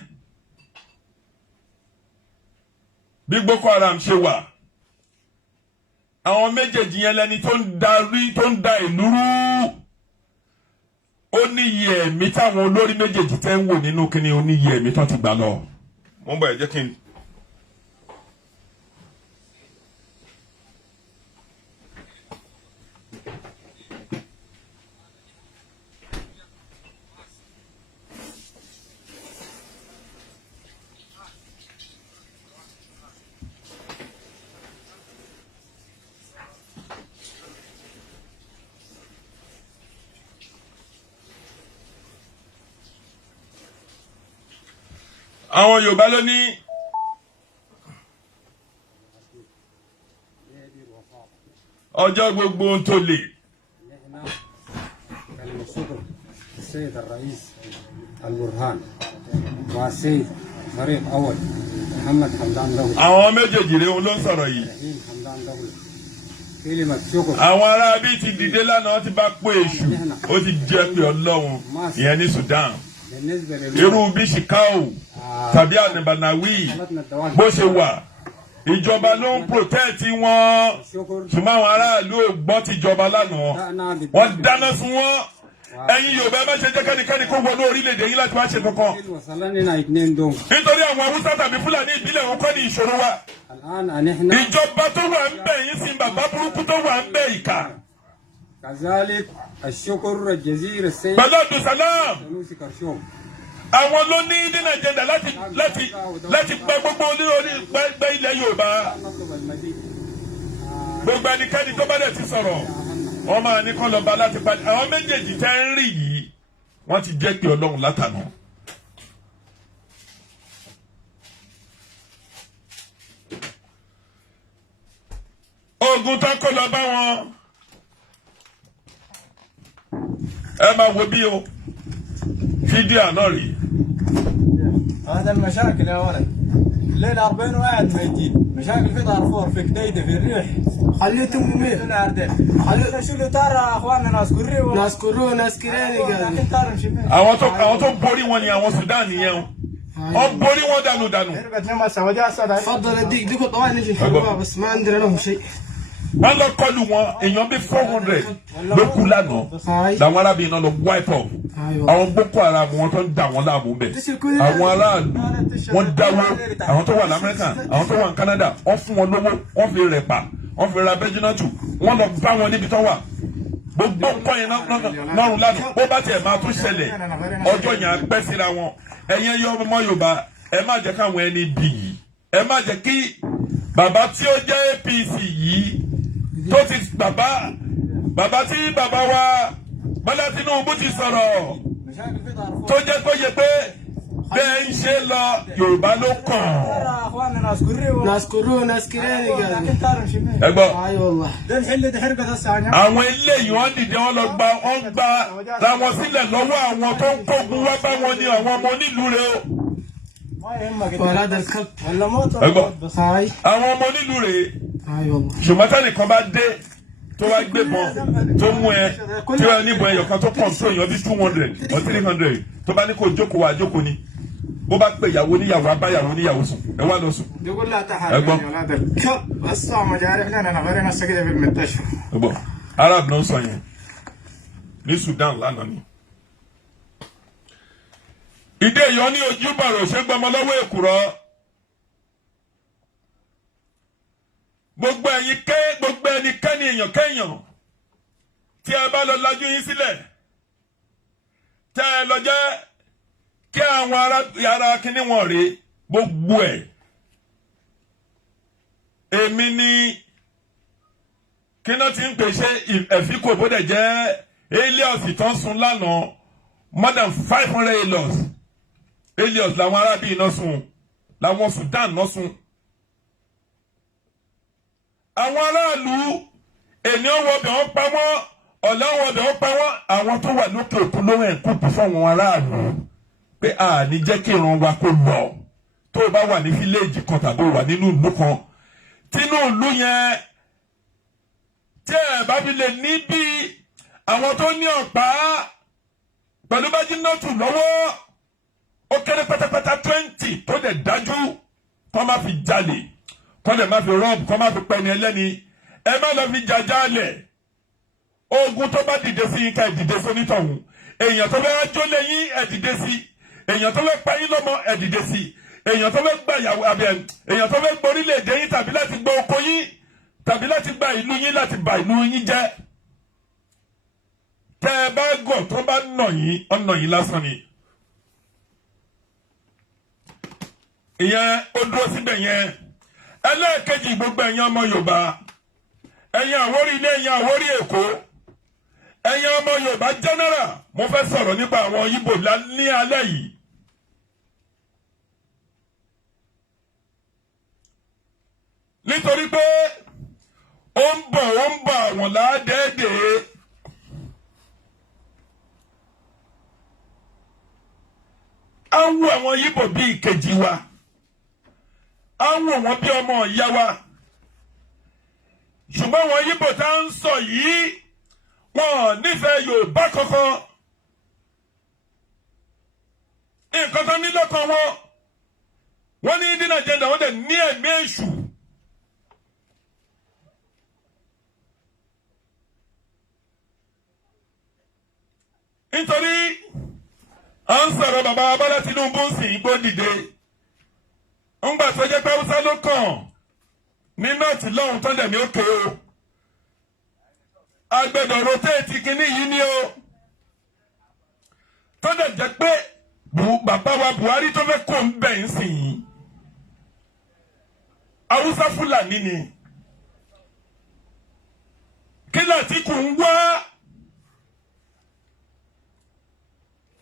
bí Boko Haram ṣe wà àwọn méjèèjì yẹn lẹni tó ń darí tó ń da ìlú rú ó ní iye ẹ̀mí táwọn olórí méjèèjì tẹ́ ń wò nínú kíní ó ní iye ẹ̀mí tó ti gbà lọ. mo ń bọ̀ ẹ̀ jẹ́ kí n. àwọn Yorùbá ló ní ọjọ́ gbogbo ń tó lè. السيد الرئيس البرهان والسيد فريق أول محمد حمدان دولة. àwọn méjèèjì rẹ̀ ló ń sọ̀rọ̀ yìí. حمدان دولة. كلمة شكر. àwọn aráabí ti dìde lánàá ti bá pé èṣù ó ti jẹ́ pé Ọlọ́run ìyẹn ní Sudan. irú bí Shikau tàbí Anibanawi bó ṣe wà ìjọba ló ń protect wọn ṣùgbọ́n àwọn aráàlú ò gbọ́ tìjọba lánàá wọ́n dáná sun wọn ẹ̀yin Yorùbá má ṣe jẹ́ kẹ́nikẹ́ni kó wọnú orílẹ̀-èdè yín láti wá ṣe kankan nítorí àwọn Haúsá tàbí Fúlàní ìbílẹ̀ wọn kọ́ ní ìṣòro wa ìjọba tó wà ń bẹ̀ yín sí bàbá burúkú tó wà ń bẹ̀ ìkà. pẹ̀lú Abdulsalam àwọn ló ní nínú agenda láti gba gbogbo orí gbẹ ilẹ̀ Yorùbá gbogbo ẹnikẹ́ni tó bá dẹ̀ ti sọ̀rọ̀ wọ́n máa ní kán lọ bá láti padà àwọn méjèèjì tẹ́ ń rí yìí wọ́n ti jẹ́ pé Ọlọ́run látànà. ogun tán kó lọ bá wọn ẹ máa wo bí o fídíò àná rí. هذا المشاكل يا ولد الليل 40 وقاعد ميتين مشاكل في دارفور في كديده في الريح خليتهم مين خليتهم شو اللي ترى اخواننا ناس كروه ناس كيراني àwọn tó borí wọn ni àwọn Sudan nìyẹn o wọ́n borí wọn dànù. تفضل اديك طبعا نجي بس ما عندنا لهم شيء. wọ́n lọ kọlù wọn èèyàn bí 400 ló kú lánàá làwọn arábìnrin náà lọ wipe off àwọn Boko Haram wọn tó ń dà wọn láàmú bẹ àwọn aráàlú wọn dáwọ́ àwọn tó wà lamẹ́ríkà àwọn tó wà ní Canada wọ́n fún wọn lówó wọ́n fi rẹ̀ pa wọ́n fi ra bẹ́jìnàtù wọ́n lọ bá wọn níbi tó wà gbogbo nǹkan yẹn lọ́rùn lánàá ó bá tiẹ̀ máa tún ṣẹlẹ̀ ọjọ́ yẹn á pẹ́ síra wọn ẹ̀yin ẹ̀yọ́ ọmọ Yorùbá ẹ má jẹ́ káwọn ẹni bì yìí ẹ má jẹ́ kí bàbá tí ó jẹ́ APC yìí tó ti bàbá tí bàbá wa Bọ́lá Tinubu ti sọ̀rọ̀ tó jẹ́ kó yẹ pé bẹ́ẹ̀ ń ṣe lọ Yorùbá ló kàn. ẹ gbọ́ àwọn eléyìí wọ́n dìde wọ́n lọ gba ra wọn sílẹ̀ lọ́wọ́ àwọn tó ń kógun wá bá wọn ní àwọn ọmọ onílùú rẹ̀ o. ẹ gbọ́ àwọn ọmọ onílùú rẹ̀ ṣùgbọ́n tẹ́nìkan bá dé tó wá gbé bọ́n tó mú ẹ tí wọ́n níbọn ẹyọ kan tó pọ̀ tó èèyàn bí 200 or 300 tó bá ní kó jókòó wá jókòó ni bó bá pè ìyàwó níyàwó abáyàwó níyàwó sùn ẹ wá lọ sùn. يقول لا تحرك يا ولاد الكلب بس ما جارح لنا نغير نفسك كده في المنتشر. Bon, Arab ló ń sọ yẹn ní Sudan lánàá ni. Ìdè yọ ní ojú bàrò ṣe gbọmọ lọ́wọ́ èkùrọ́. Gbogbo ẹnikẹ́ni èèyàn kéèyàn tí ẹ bá lọ lajú yín sílẹ̀ tẹ́ ẹ lọ jẹ́ kí àwọn ará kíní wọn rèé gbogbo ẹ̀. Èmi ni kíná ti ń pèsè ẹ̀fíkò bóde jẹ́ Helios tó ń sun lánàá more than 500 Helios làwọn arábí iná sun làwọn Sudan náà sun. Àwọn aráàlú ènìyàn wọbẹ̀ wọ́n pa wọ́n ọ̀là wọbẹ̀ wọ́n pa wọ́n àwọn tó wà lókè òkun ló ń kúkú fáwọn aráàlú pé a ní jẹ́ kí ìran wa kó lọ tó o bá wà ní fíléèjì kan tàbí o wà nínú ìlú kan tínú ìlú yẹn tí ẹ bá fi lè ní bí àwọn tó ní ọ̀pá pẹ̀lú bá jínátù lọ́wọ́ ó kéré pátápátá 20 tó dẹ̀ dájú kó má fi jalè kó dẹ̀ má fi rọ́ọ̀bù kó má fi pẹ́ni ẹlẹ́ni ẹ má lọ fi jàjálẹ̀ ogun tó bá dìde sí yín ká ẹ dìde sí onítọ̀hún èèyàn tó fẹ́ jólé yín ẹ dìde sí èèyàn tó fẹ́ pa yín lọ́mọ ẹ dìde sí èèyàn tó fẹ́ gbàyàwó àbí èèyàn tó fẹ́ gborílẹ̀-èdè yín tàbí láti gba oko yín tàbí láti gba ìlú yín láti bà ìlú yín jẹ́ tẹ́ ẹ bá gọ̀ tó bá nà yín ọ̀nà yín lásán ni. Ìyẹn ó dúró síbẹ̀ yẹn ẹlẹ́ẹ̀kejì gbogbo ẹ̀yin ọmọ Yorùbá ẹ̀yin Àwórì ilé ẹ̀yin Àwórì Èkó ẹ̀yin ọmọ Yorùbá general mo fẹ́ sọ̀rọ̀ nípa àwọn Yíbò ní alẹ́ yìí. Nítorí pé ó ń bọ̀ àwọn ládẹ́ẹ̀dẹ́ á ń wo àwọn Yíbò bí ìkejì wa á ń wò wọ́n bí ọmọ ìyá wa ṣùgbọ́n àwọn Yíbò tá ń sọ yìí wọn nífẹ̀ẹ́ Yorùbá kankan nǹkan tó ní lọ́kàn wọ́n ní Indian agenda wọ́n dẹ̀ ní ẹ̀mí èṣù. Nítorí à ń sọ̀rọ̀ bàbá Bọ́lá Tinubu ń sìn gbó dìde ńgbà tó jẹ́ pé Haúsá ló kàn ní nọ́ọ̀tì lọ́hùn tó dẹ̀mí òkè o agbẹ́dọ̀ rotéètì kínní yìí ni o tó dẹ̀ jẹ́ pé bàbá wa Buhari tó fẹ́ kó ń bẹ̀ ń sìn yìí Haúsá Fúlàní ni kí Látìkù ń wá.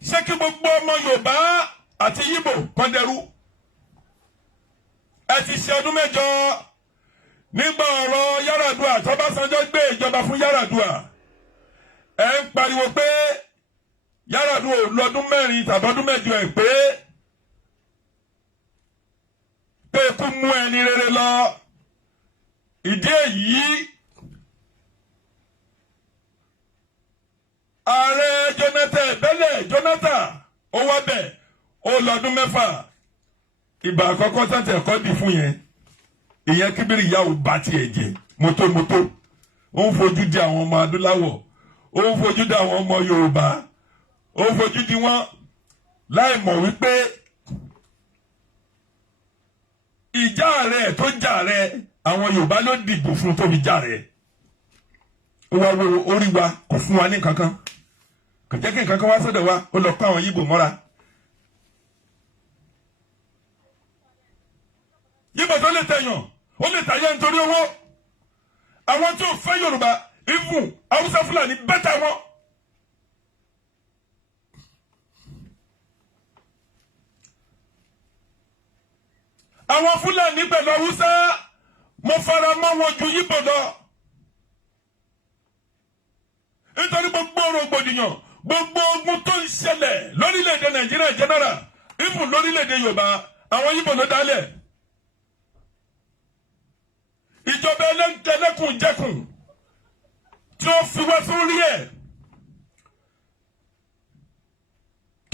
Ṣé kí gbogbo ọmọ Yorùbá àti Yíbò kan dẹrú? Ẹ ti ṣe ọdún mẹ́jọ nígbà ọ̀rọ̀ Yar'Adua t'Ọbásanjọ́ gbé ìjọba fún Yar'Adua. Ẹ ń pariwo pé Yar'Adua ò lọ́dún mẹ́rin tàbí ọdún mẹ́jọ ẹ̀ pé kú mú ẹni rere lọ. Ìdí èyí ààrẹ Jonathan ó wá bẹ̀ ó lọ́dún mẹ́fà ìgbà àkọ́kọ́ tàǹtì ẹ̀kọ́ dì fún yẹn ìyẹn kíbírì ìyá ò bá tiẹ̀ jẹ́ mọ́tòmọ́tò ó ń fojú di àwọn ọmọ adúláwọ̀ ó ń fojú di àwọn ọmọ Yorùbá ó ń fojú di wọn láì mọ̀ wípé ìjà rẹ̀ tó jà rẹ̀ àwọn Yorùbá ló dìbò fún tó fi jà rẹ̀ ó wá wo orí wa kò fún wa ní kankan kò jẹ́ kí nǹkan kan wá sọ́dọ̀ wa ó lọ kọ́ àwọn Yíbò mọ́ra. Yíbò tó lè tẹ̀yàn ó lè tàyẹ̀ nítorí owó àwọn tó fẹ́ Yorùbá ìfún Haúsá Fúlàní bẹ́tà wọn. àwọn Fúlàní pẹ̀lú Haúsá mo fara mọ́ wọn ju Yíbò lọ nítorí gbogbo rògbòdìyàn gbogbo ogun tó ń ṣẹlẹ̀ lórílẹ̀‐èdè Nàìjíríà general ìfún lórílẹ̀‐èdè Yorùbá àwọn Yíbò ló dálẹ̀. Ìjọba ẹlẹ́kùnjẹkùn tí ó fi wá sórí ẹ̀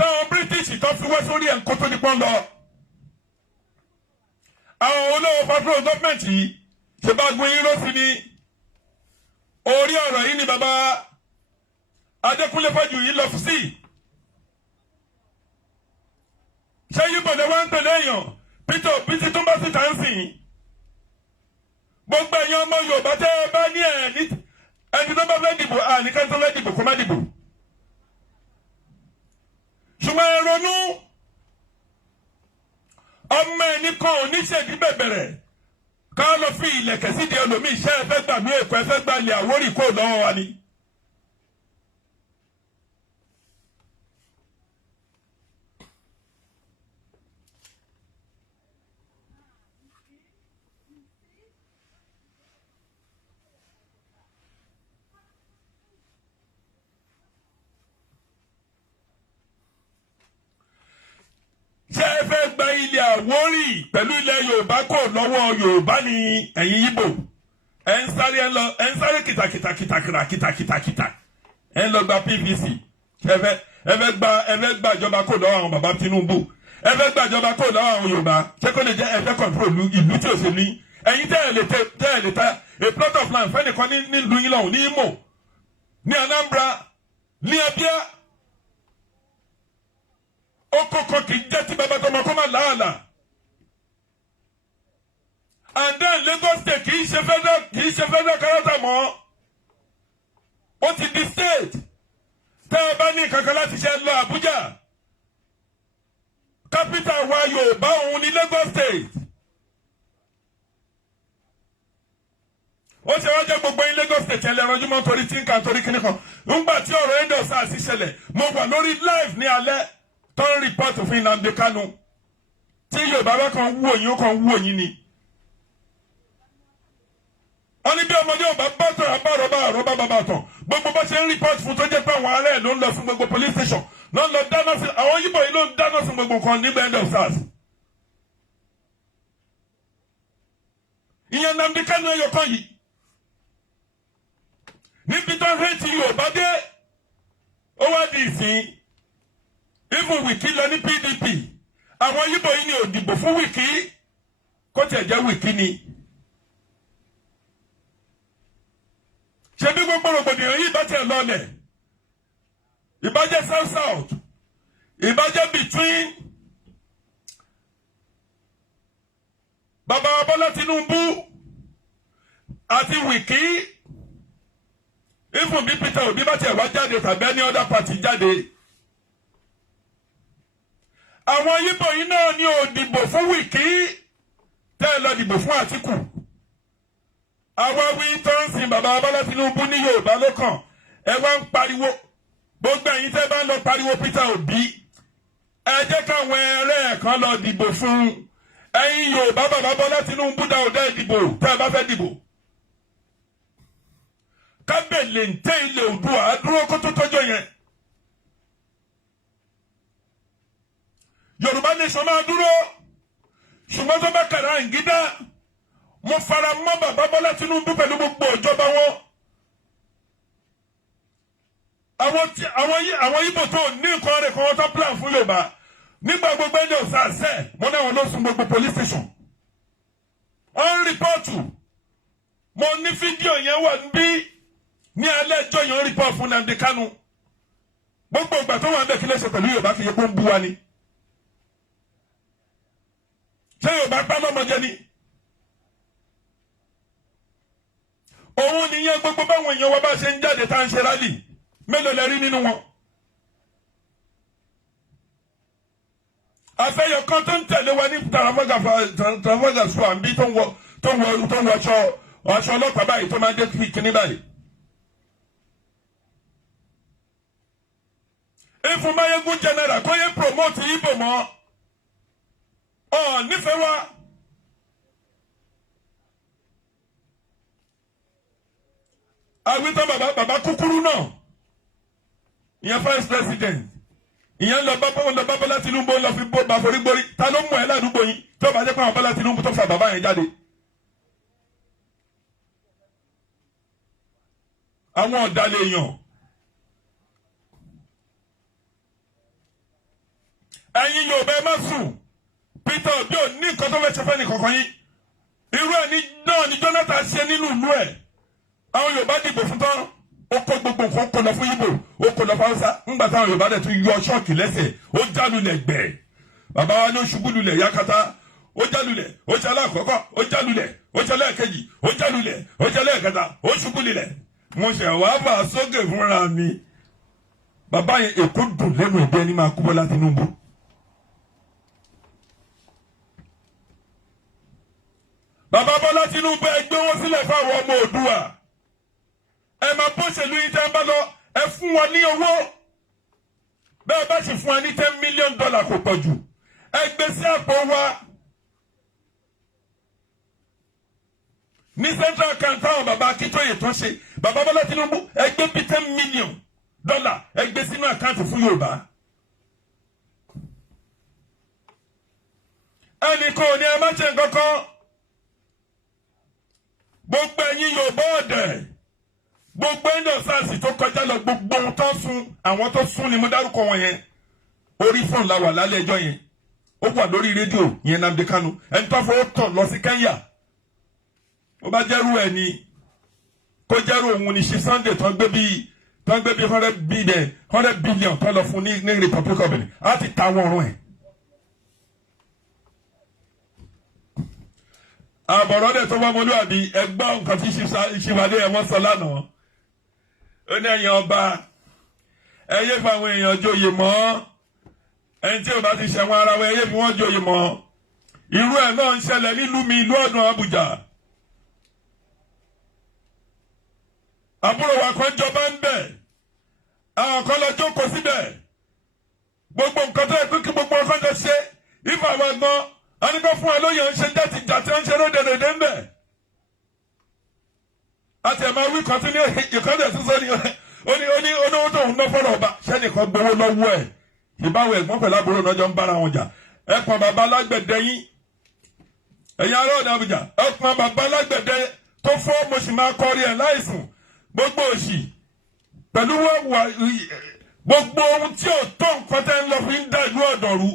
táwọn British tó fi wá sórí ẹ̀ ń kó tó ní pọ́n lọ. àwọn olówó patrol gọ́ọ̀mẹ̀ntì yìí ṣe bá gbé yín lọ́sí ní orí ọ̀rọ̀ yìí ni bàbá Adékúnlé Fájuyì lọ sí. ṣé yíbọn wá ń tẹ̀lé èèyàn Peter Obi tó ń bá síta ń sìn. gbogbo ẹ̀yin ọmọ Yorùbá tẹ́ ẹ bá ní ẹni tó bá fẹ́ dìbò àníkẹ́ tó fẹ́ dìbò kó má dìbò. ṣùgbọ́n ẹ ronú ọmọ ẹni kan ò ní ṣèdí bẹ̀bẹ̀rẹ̀ ká lọ fi ìlẹ̀kẹ̀ sídìí ẹlòmíì ṣe ẹ fẹ́ gbà mí èkó ẹ fẹ́ gbà lè Àwórì kó lọ́wọ́ wa ni. ṣé ẹ fẹ́ gba ilẹ̀ Àwórì pẹ̀lú ilẹ̀ Yorùbá kò lọ́wọ́ Yorùbá ni ẹ̀yin Ìgbò ẹ̀ ń sáré kìtàkìtà ẹ̀ ń lọ gba PVC ẹ fẹ́ gba ìjọba kò lọ́wọ́ àwọn bàbá Tinubu ẹ fẹ́ gba ìjọba kò lọ́wọ́ àwọn Yorùbá ṣé kò lè jẹ́ ẹ fẹ́ kọ̀ntrol ìlú tí ò ṣe ní ẹ̀yin tẹ́ ẹ lè ta a plot of land fẹ́nìkan nílùú yín lọ́hùn ní Imo ní Anambra ní Abia. Okoko kì í jẹ́ tí bàbá tọmọ kó máa làálà. And then Lagos State kì í ṣe federal character mọ́. Ó ti di state. Tẹ́ ẹ bá ní kankan láti ṣe lọ Abuja. Capital wa Yorùbá òun ní Lagos State. Ó ṣe wá jẹ́ gbogbo yín Lagos State ẹ̀ lẹ́rọ ojúmọ́ torí tí nǹkan torí kíní kan. Nígbà tí ọ̀rọ̀ EndOSARS ṣẹlẹ̀, mo wà lórí live ní alẹ́. Tó ń rìpọ́tù fún Nnamdi Kanu tí Yorùbá bá kan wú òyìn ó kan wú òyìn ni. wọ́n ní bí ọmọdé ọba bá tọ̀rọ̀ àbá bàbá tán gbogbo bá ṣe ń rìpọ́tù fún tó jẹ́ pé àwọn ará ẹ̀ ló ń lọ fún gbogbo police station ló ń lọ dáná sí àwọn Yíbò yìí ló ń dáná sí gbogbo nǹkan nígbà EndOSARS. ìyẹn Nnamdi Kanu ẹyọ kan yìí níbi tó ń hẹ́ẹ̀tì Yorùbá dé ó wá di ìsìn. Even Wiki lọ ní PDP àwọn Yíbò yìí ni ò dìbò fún Wiki kó tiẹ̀ jẹ́ Wiki ni. ṣé bí gbogbo rògbòdìyàn yìí bá tiẹ̀ lọlẹ̀ ìbàjẹ́ south ìbàjẹ́ between bàbá Bọ́lá Tinubu àti Wiki even bí Peter Obi bá tiẹ̀ wá jáde tàbí any other party jáde. Àwọn Yíbò yìí náà ni ò dìbò fún Wiki tẹ́ ẹ lọ dìbò fún Àtíkù. Àwọn wí tó ń sin bàbá Bọ́lá Tinubu ní Yorùbá lọ́kàn ẹ wá ń pariwo gbogbo ẹ̀yin tẹ́ bá ń lọ pariwo Peter Obi ẹ jẹ́ káwọn ẹrẹ́ kan lọ dìbò fún ẹ̀yin Yorùbá bàbá Bọ́lá Tinubu dá òdá ìdìbò tẹ́ ẹ bá fẹ́ dìbò. Kábẹ̀lẹ̀ ń tẹ́ ilé Oòduà dúró kó tó tọ́jọ́ yẹn. Yorùbá nation máa dúró ṣùgbọ́n tó bá kàràǹgídá mo fara mọ́ bàbá Bọ́lá Tinubu pẹ̀lú gbogbo ìjọba wọn. àwọn Yíbò tó ní nǹkan rẹ̀ kan wọ́n tó plan fún Yorùbá nígbà gbogbo ẹni ọ̀sán àṣẹ mo náà wọn ló sun gbogbo police station. wọ́n ń rìpọ́ọ̀tù mo ní fídíò yẹn wà níbí ní alẹ́ ẹjọ́ yẹn ń rìpọ́ọ̀tù fún Nnamdi Kanu gbogbo ìgbà tó wà ń bẹ̀ kí lẹ́sẹ̀ pẹ̀lú Yorùbá kì í yẹ kó ń bú wa ni. ṣé Yorùbá pa lọ́mọdé ni? òun nìyẹn gbogbo báwọn èèyàn wa bá ṣe ń jáde tá à ń ṣe rálì mélòó lẹ rí nínú wọn. àfẹ́yọ̀ kan tó ń tẹ̀lé wa ní Trafalgar Square àbí tó ń wọ aṣọ ọlọ́pàá báyìí tó máa dé kíní báyìí. Ifúnmáyégún general kó yẹ promote Ìgbò mọ́ ọ nífẹ̀ẹ́ wa. Àwítọ́ bàbá kúkúrú náà ìyẹn first president ìyẹn lọ bá Bọ́lá Tinubu lọ fi bá forí gbórí ta ló mú ẹ ládùúgbò yín tí ó bá jẹ́ pé àwọn Bọ́lá Tinubu tó fa bàbá yẹn jáde. àwọn ọ̀dàlẹ̀ èèyàn ẹ̀yin Yorùbá ẹ má sùn. Peter Obi ò ní nǹkan tó fẹ́ ṣe fẹ́ nìkankan yín. Irú ẹni náà ni Jonathan ṣe nínú ìlú ẹ̀. Àwọn Yorùbá dìbò fún tán. Ó kó gbogbo nǹkan kó lọ fún Ìgbò. Ó kó lọ fún Hausa. Ńgbà táwọn Yorùbá dẹ̀ tún yọ ṣọ́ọ̀kì lẹ́sẹ̀. Ó jálulẹ̀ gbẹ̀. Bàbá wa ló ṣubú lulẹ̀ yakata. Ó jálulẹ̀. Ó ṣe alákọ̀ọ́kọ́. Ó jálulẹ̀. Ó ṣe lẹ́ẹ̀kejì. Ó jálulẹ̀. Ó ṣe lẹ́ẹ̀kẹta. Ó ṣubú lulẹ̀. Mo ṣe wá fà sókè fúnra mi. Bàbá yẹn èkó dùn lẹ́nu ẹ̀dẹ́ ní máa kú Bọ́lá Tinubu. Bàbá Bọ́lá Tinubu ẹ gbé wọn sílẹ̀ fáwọn ọmọ Oòduà. Ẹ máa bó ṣèlú yìí tẹ́ ń bá lọ, ẹ fún wọn ní owó. Bẹ́ẹ̀ bá sì fún wa ní $10 million kò pọ̀ jù. Ẹ gbé sí àpò wa. Ní central account táwọn bàbá Akíntóyè tó ń ṣe, bàbá Bọ́lá Tinubu ẹ gbé bí $10 million ẹ gbé sínú àkáǹtì fún Yorùbá. Ẹnì kan ò ní ẹ má ṣe nǹkan kan. Gbogbo ẹ̀yin Yorùbá ọ̀dẹ̀, gbogbo ẹ̀yin SARS tó kọjá lọ, gbogbo ohun tó sún, àwọn tó sún ni mo dárúkọ wọn yẹn. Orí fóònù la wà lálẹ́ ẹjọ́ yẹn. Ó wà lórí rédíò yẹn Nnamdi Kanu. Ẹni tó fọwọ́ tọ̀ lọ sí Kenya. Ó bá jẹ́rú ẹ̀ ni kó jẹ́rú òun ni ṣe Sunday tó ń gbé bí $100 billion tó lọ fún ní Republic of Benin. Á ti ta wọn ọ̀run ẹ̀. Àbọ̀rọ̀ dẹ̀ tó wá mọ́lúwàbí ẹgbọ́n nǹkan tí Ṣìwádé ẹ̀wọ̀n sọ lánàá. Ó ní ẹ̀yin ọba ẹ̀yẹ́ fún àwọn èèyàn joyè mọ́. Ẹni tí ò bá ti ṣẹ̀wọ̀n ara wọn ẹ̀yẹ́ fún wọn joyè mọ́. Irú ẹ̀ náà ń ṣẹlẹ̀ nílùú mi ìlú ọ̀dùn Àbújá. Àbúrò wa kan jọba ń bẹ̀. Àwọn kan lọ jókòó síbẹ̀. Gbogbo nǹkan tó yẹ kí gbogbo ọkàn jọ ṣe. Ìfọ̀ àwọn ẹ̀gbọ́n. A ní kó fún wa lóye ń ṣe jáde jà tí wọ́n ń ṣe ródèrèdè ń bẹ̀. A ti ẹ̀ máa wí kan tí ní ìkọ́jẹ̀ sísọ ni oníwó tó ń ná fọ́rọ̀ ọba sẹ́nìkan gbowó lọ́wọ́ ẹ̀. Ìbáwọ̀ ẹ̀gbọ́n pẹ̀lú àbúrò náà jọ ń bára wọn jà. Ẹ pọn bàbá alágbẹ̀dẹ yín. Ẹ̀yin ará ọ̀dà Àbújá. Ẹ pọn bàbá alágbẹ̀dẹ tó fọ́ mo sì máa kọrí ẹ̀ láìsùn. Gbogbo òṣì pẹ̀lú gbogbo ohun tí ò tó nǹkan tẹ́ ń lọ fi ń dá ìlú ọ̀dọ̀ rú.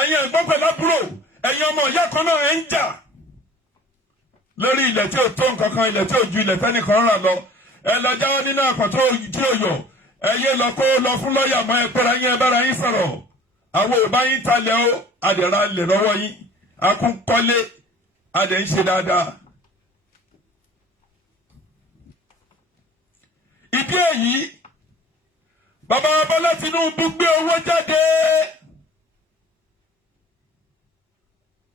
Ẹ̀yin ẹ̀gbọ́n pẹ̀lú àbúrò, ẹ̀yin ọmọ ìyá kan náà ẹ̀ ń jà lórí ilẹ̀ tí ò tó nǹkan kan, ilẹ̀ tí ò ju ilẹ̀ tẹ́nìkan rà lọ. Ẹ lọ jáwọ́ nínú àkàn tí ò yọ. Ẹ yé lọ kó lọ fún lọ́ọ̀yà mọ́ ẹ pẹ́ra yín ẹ bára yín sọ̀rọ̀. Àwọn ò bá yín talẹ̀ o, àdẹ̀rà lè lọ́wọ́ yín. Akúnkọ́lé, àdẹ̀ ń ṣe dáadáa. Ìdí èyí, bàbá Bọ́lá Tinubu gbé owó jáde.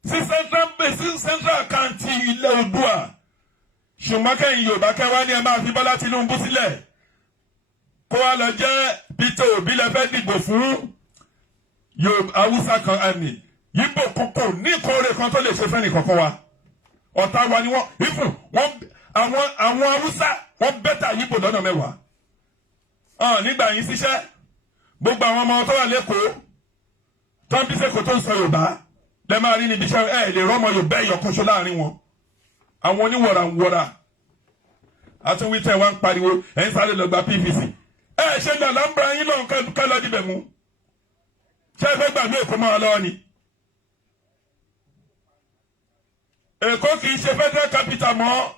Sí central account ilẹ̀ Oòduà. Ṣùgbọ́n kẹ́yìn Yorùbá kẹwàá ni ẹ máa fi Bọ́lá Tinubu sílẹ̀. Kó wá lọ jẹ́ Peter Obi lẹ fẹ́ dìbò fún Yorùbá Haúsá kan àmì. Yíbò kókó ní ìkórè kan tó lè ṣe fẹ́ni kankan wa. Ọ̀tá wa ni wọ́n ìfún àwọn Haúsá wọ́n bẹ́tà Yíbò lọ́nà mẹ́wàá. Nígbà yín síṣẹ́ gbogbo àwọn ọmọ tó wà lẹ́kọ̀ọ́ tó ń bí sẹ́kọ̀ọ́ tó ń sọ Yorùbá lẹ máa rí níbi iṣẹ́ lè rọ́mọ Yorùbá ẹ̀yọ̀ kan ṣo láàrin wọn. Àwọn oníwọ̀ràwọ̀rà àtúwítẹ̀ wa ń pariwo ẹ̀ ń sáré lọ gba PVC. Ṣé ní Anambra yín náà ká lọ dìbẹ̀ mú? Ṣé ẹ fẹ́ gbàgbé Èkó máa lọ́wọ́ ni? Èkó kì í ṣe federal capital mọ́.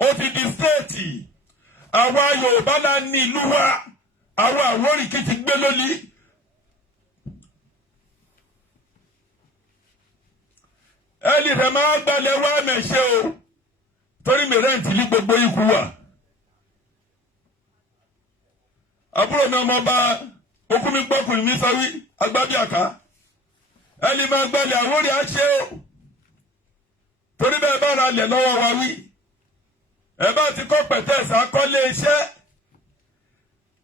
Ó ti di state. Àwa Yorùbá la ní ìlú wa. Àwa Àwórì kì í ti gbé lórí. Ẹni rẹ̀ máa gbalẹ̀ wá mẹ̀ṣẹ́ o. Torí mi rẹ́ǹtì ní gbogbo ikú wa. Àbúrò mi ọmọ ọba okùnmi gbọ́kùnrin mi sọ́wí agbábíàká. Ẹni máa gbalẹ̀ Àwórì á ṣe o. Torí bẹ́ẹ̀ bá ra lẹ̀ lọ́wọ́ wa wí. Ẹ bá ti kọ́ pẹ̀tẹ́ẹ̀sì akọ́lé iṣẹ́.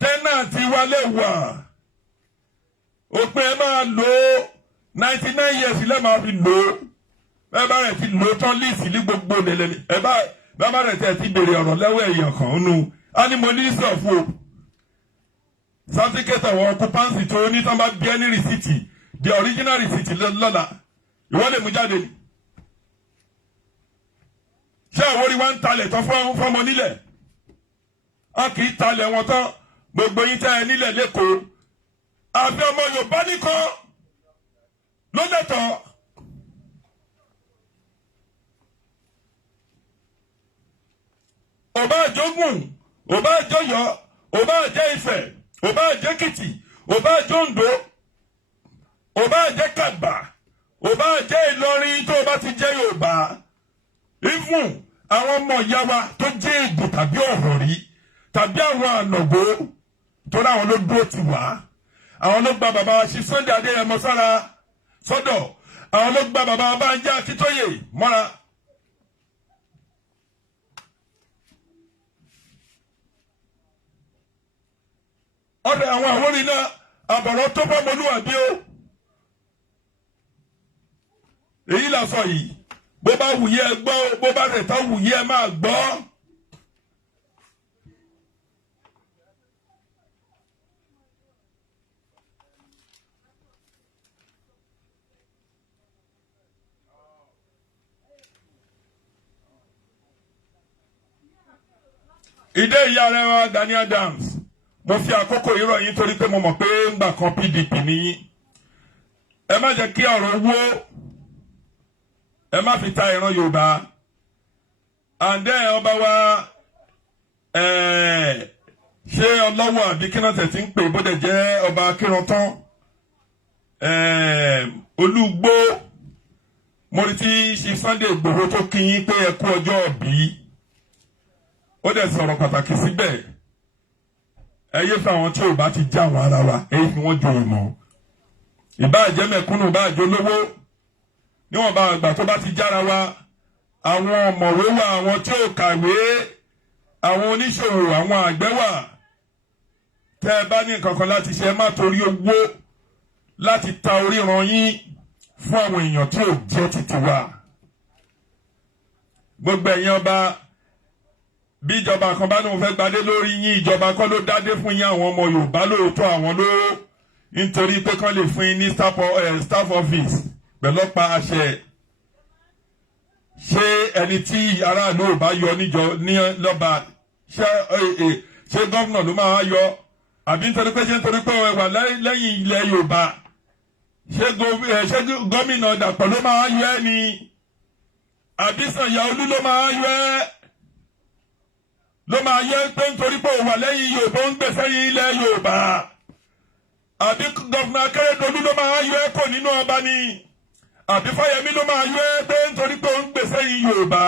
Tẹ́nàntì wa lè wà. Òpin ẹ máa lò ó 99 years lẹ́ máa fi lò ó. Ẹ bá rẹ̀ ti lò ó tán líìsì ní gbogbo lẹ́lẹ́lẹ́. Ẹ bá rẹ̀ tẹ̀ ti béèrè ọ̀rọ̀ lẹ́wọ́ èèyàn kan nù. A ní mo ní sọ̀fù o. Certificate àwọn occupancy tó ní tán bá bí ẹni rìsíìtì. The original receipt lọ́la. Ìwọ́n lè mú jáde ni. Ṣé Àwórì wa ń talẹ̀ tán fọ́mọ nílẹ̀? a kì í talẹ̀ wọn tán gbogbo yín tẹ́ ẹ nílẹ̀ lẹ́kọ̀ọ́ àbí ọmọ Yorùbá nìkan ló lẹ́tọ̀ọ́. Ọba àjọgùn ọba àjọyọ̀ ọba àjẹ Ifẹ̀ ọba àjẹ Èkìtì ọba àjẹ Oǹdó ọba àjẹ Kàgbà ọba àjẹ Ìlọrin tó ọba ti jẹ́ Yorùbá ìfún àwọn ọmọ ìyá wa tó jẹ́ Ègbò tàbí Ọ̀rọ̀rí tàbí àwọn ànàgó tó láwọn ló dúró ti wá àwọn ló gba bàbá wa sí Sunday Adéyẹmọ sára sọ́dọ̀ àwọn ló gba bàbá wa Bánjí Akíntóyè mọ́ra. ọ̀dọ̀ àwọn àwòrán iná àbọ̀rọ̀ tó bọ́ mọ́lúwàbí o èyí là sọ yìí bó bá wùyí ẹ gbọ́ bó bá rẹ̀ tá wùyí ẹ máa gbọ́. ìdé ìyá rẹ wa Gani Adams mo fi àkókò irọ́ yín torí pé mo mọ̀ pé ńgbà kan PDP nìyí ẹ má jẹ́ kí ọ̀rọ̀ wó ẹ má fi ta ìran Yorùbá àǹdẹ́ ọba wa ṣé ọlọ́wọ́ àbí kí náà tẹ̀sí ń pè bó dẹ̀ jẹ́ ọba Akírántán Olúgbó mo rí tí ṣe Sunday Ìgbòho tó kí yín pé ẹ kú ọjọ́ òbí ó dẹ̀ sọ̀rọ̀ pàtàkì síbẹ̀ ẹ yé fún àwọn tí ò bá ti já àwọn ara wa ẹ yé fi wọ́n jọ ìmọ̀ ìbáàjẹ́ mẹ̀kúnnù ìbáàjẹ́ olówó níwọ̀n bá àgbà tó bá ti jára wa àwọn ọ̀mọ̀wé wà àwọn tí ò kàwé àwọn oníṣòwò àwọn àgbẹ̀ wà tẹ́ ẹ bá ní nǹkan kan láti ṣe ẹ má torí owó láti ta oríran yín fún àwọn èèyàn tí ò jẹ́ títí wa gbogbo ẹ̀yin ọba bí ìjọba kan bá lóun fẹ́ gbadé lórí yín ìjọba kan ló dádé fún yín àwọn ọmọ Yorùbá lóòótọ́ àwọn ló nítorí pé kán lè fún yín ní staff office pẹ̀lọ́pa àṣẹ ṣé ẹni tí aráàlú ò bá yọ níjọ ní lọ́ba ṣé gómìnà ló máa yọ àbí nítorí pé ó wà lẹ́yìn ilẹ̀ Yorùbá ṣé gómìnà Dàpọ̀ ló máa yọ ẹ́ ni àbí Sanyaolu ló máa yọ ẹ́ ló máa yẹ pé nítorí pé ó wà lẹ́yìn Yorùbá ń gbèsè yín ilẹ̀ Yorùbá àbí gọ́fúnà Akérédolú ló máa yọ ẹ́ kò nínú ọba ni àbí Fáyẹmí ló máa yọ ẹ́ pé nítorí pé ó ń gbèsè yín Yorùbá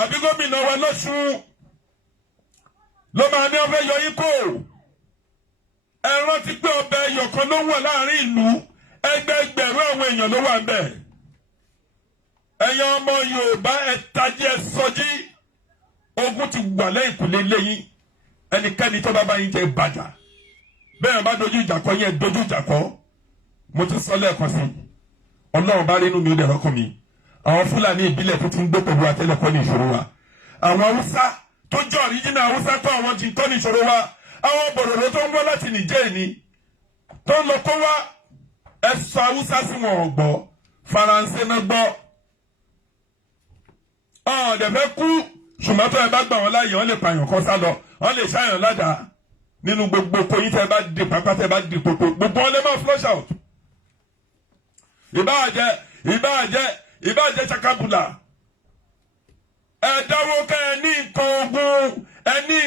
àbí gómìnà wa lọ́sùn ló máa ní ọfẹ́ yọ yín kó ẹ rántí pé ọbẹ̀ ẹyọ̀kan ló wà láàrin ìlú ẹgbẹẹgbẹ̀rún àwọn èèyàn ló wà ń bẹ̀. ẹ̀yin ọmọ Yorùbá ẹ̀tajì ẹ̀sọ́jí ogun ti wà lẹ́yìn kùlé lẹ́yìn ẹnikẹ́ni tó bá bá yín jẹ́ ìbàjá bẹ́ẹ̀ bá dojú ìjà kọ yẹn dojú ìjà kọ mo ti sọ lẹ́ẹ̀kan sí Ọlọ́run bá rí inú mi ó dẹ̀ rọ́kàn mi àwọn Fúlàní ìbílẹ̀ tó ti ń gbé pẹ̀lú àtẹ́lẹ̀kọ́ ní ìṣòro wa àwọn Haúsá tó jẹ́ ọ̀ríjìnà Haúsá tó àwọn jì tó ní ìṣòro wa àwọn bòròrò tó ń wọ́ láti Nìjẹ́ ni tó ń lọ kó wá ẹ̀sọ́ Haúsá sí wọn ọ̀gbọ́ Faransé náà gbọ́ ọ̀dẹ̀ fẹ́ kú ṣùgbọ́n tó ẹ bá gbà wọ́n láàyè wọ́n lè pààyàn kan sá lọ wọ́n lè ṣàyàn ládàá nínú gbogbo koyin tẹ́ bá di pápá tẹ́ bá di popo gbogbo wọn lè máa flush out ìbáàjẹ́ sakabula ẹ dáwọ́ ká ẹ ní nǹkan ogun ẹ ní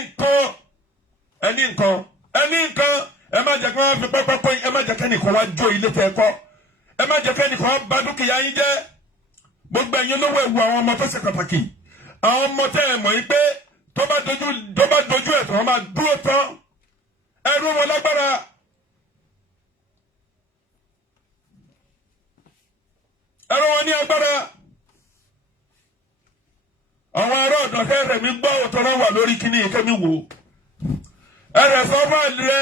nǹkan ẹ má jẹ́ kí wọ́n fi pápá kọ́ ẹ má jẹ́ kẹ́nìkan wá jó ilé tẹ́ kọ́ ẹ má jẹ́ kẹ́nìkan wá bà dúkìá yín jẹ́ gbogbo ẹ̀yin lówó ewu àwọn ọmọ tó ṣe pàtàkì àwọn ọmọ tẹ́ ẹ mọ̀ yín pé tó bá dojú ẹ̀ tán wọ́n máa dúró tán ẹrú wọn lágbára ẹrú wọn ní agbára àwọn ará ọ̀dọ̀ kẹrẹ̀ mi gbọ́ òtọ́ náà wà lórí kíní ìkẹ́mi wò ẹrẹ̀ sọ́fà rẹ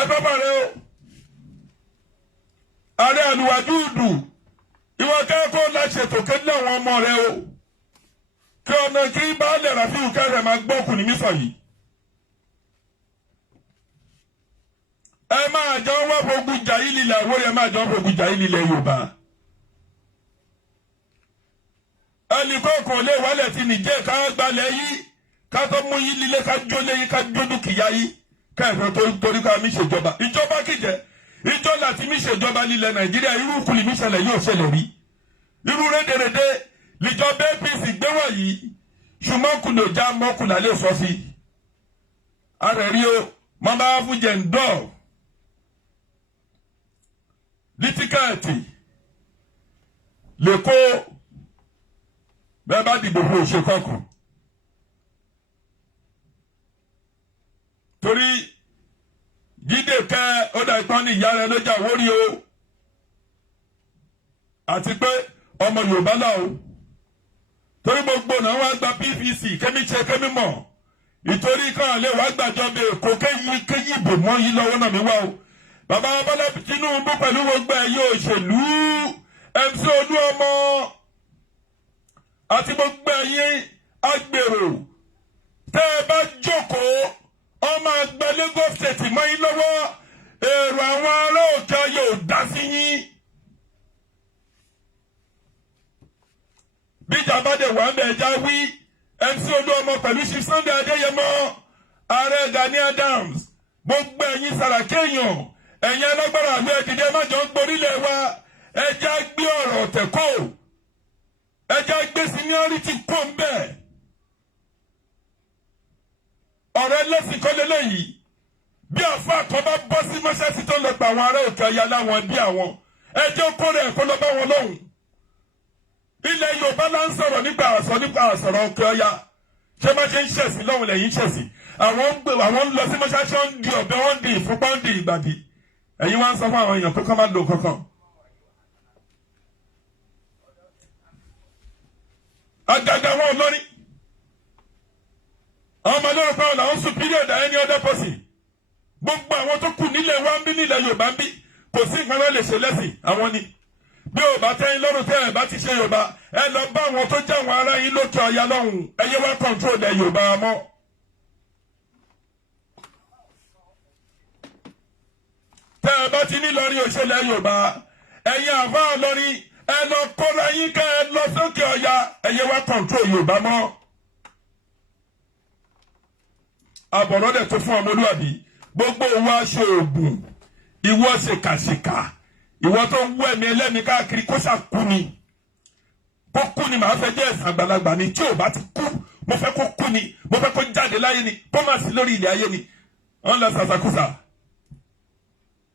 ẹfẹ́ bàrẹ̀ o ààrẹ àlùwàdúùdù ìwọ kẹ́kọ̀ọ́ láti ṣètò kéde àwọn ọmọ rẹ o kí ọ̀nà kí baálẹ̀ Rafiu kẹrẹ̀ máa gbọ́ ọkùnrin mi sọ yìí ẹ máa jọ wọ́n fogun jà yìí lílẹ̀ àwòrán ẹ máa jọ fogun jà yìí lílẹ̀ Yorùbá ẹnìkọ̀ọ̀kan lè wálẹ̀ tí nìjẹ́ ká gbalẹ̀ yìí ká tó mú yín lílé ká jó léyìn ká jó dúkìá yìí ká ẹ̀fọ́ torí ká mi ṣèjọba ìjọba kìjẹ́ ìjọ láti mi ṣèjọba nílẹ̀ Nàìjíríà irú kùlì mi ṣẹlẹ̀ yóò ṣẹlẹ̀ rí irú rédèrèdè níjọba APC gbé wọ̀nyí ṣùgbọ́n kùlò já mọ́kùnlá lè sọ sí ara rí o mọ́ bá fún jẹ̀ ń dọ̀ ní tíkẹ́ẹ̀tì lè kó bẹ́ẹ̀ bá dìbò fún òṣèkọ́kùn torí Jídé kẹ́ ó dà ìpọ́n ní ìyá rẹ̀ lójà wórí o àti pé ọmọ Yorùbá náà o torí gbogbo náà wá gba PVC kẹ́mi ṣe kẹ́mi mọ̀ ìtorí kan lè wá gbàjọba Èkó kéyìí bò mọ́ yìí lọ́wọ́ náà mi wá o bàbá Bọ́lá Tinubu pẹ̀lú gbogbo ẹ̀yẹ òṣèlú MC Olúọmọ àti gbogbo ẹ̀yin agbèrò tẹ́ ẹ bá jókòó ọmọ àgbẹ̀ Lagos State mọ́ yín lọ́wọ́ èrò àwọn ará òkè yóò dá sí yín. bíjà bá dé wà ń bẹ̀ já wí MC Olúọmọ pẹ̀lú Chief Sunday Adéyẹmọ ààrẹ Gani Adams gbogbo ẹ̀yin Sàràkí èèyàn ẹ̀yin alágbára àlú ẹ̀dìdẹ́ májọ ń gborílẹ̀ wa ẹja gbé ọ̀rọ̀ tẹ̀kọ́ ẹja gbé seniority kó ń bẹ̀ ọ̀rọ̀ ẹlẹ́sìn kọ́lé lẹ́yìn bí àfa kan bá bọ́ sí mọ́ṣáláṣí tó lọ pa àwọn ará òkè ọya láwọn bí àwọn ẹjọ́ kó rẹ̀ kó lọ bá wọn lọ́hùn ilẹ̀ Yorùbá là ń sọ̀rọ̀ nípa àsọ̀rọ̀ òkè ọya ṣé má ṣe ń ṣẹ̀sì lọ́hùn lẹ́yìn ṣẹ̀sì àwọn ń lọ sí mọ́ṣáláṣí wọn ń di ọ̀bẹ wọn ń di ìfúnpá ń di ìgbàdì ẹ̀yin wá ń sọ fún àwọn èèyàn pé kọ́ máa lò kankan. àgàgà wọn lórí àwọn ọmọ lórí pé làwọn superior than any other person gbogbo àwọn tó kù nílẹ̀ wa ń bí nílẹ̀ Yorùbá ń bí kò sí nǹkan ló lè ṣe lẹ́sìn àwọn ni bí ò bá tẹ́yìn lọ́rùn tẹ́ ẹ̀ bá ti ṣe Yorùbá ẹ lọ bá àwọn tó jẹ́ àwọn ará yín lókè ọ̀yà lọ́hùn ẹ̀yẹ wá control ẹ̀ Yorùbá mọ́. tẹ́ ẹ bá ti ní lọ́rí òṣèlú Yorùbá ẹ̀yin àbá lọ́rí ẹ lọ kóra yín kẹ́ ẹ lọ sókè ọ̀yà ẹ̀yẹ wá control Yorùbá mọ́. àbọ̀rọ̀ dẹ̀ tó fún ọmọlúwàbí gbogbo owó aṣọ òògùn ìwọ ṣèkàṣèkà ìwọ tó ń wọ ẹ̀mí ẹlẹ́ni káàkiri kó ṣàkú ni kó kú ni màá fẹ́ jẹ́ ẹ̀sán àgbàlagbà ni tí ò bá ti kú mo fẹ́ kó kú ni mo fẹ́ kó jáde láyé ni kó má sí lórí ilẹ̀ ayé ni wọ́n lọ sàṣàkúsà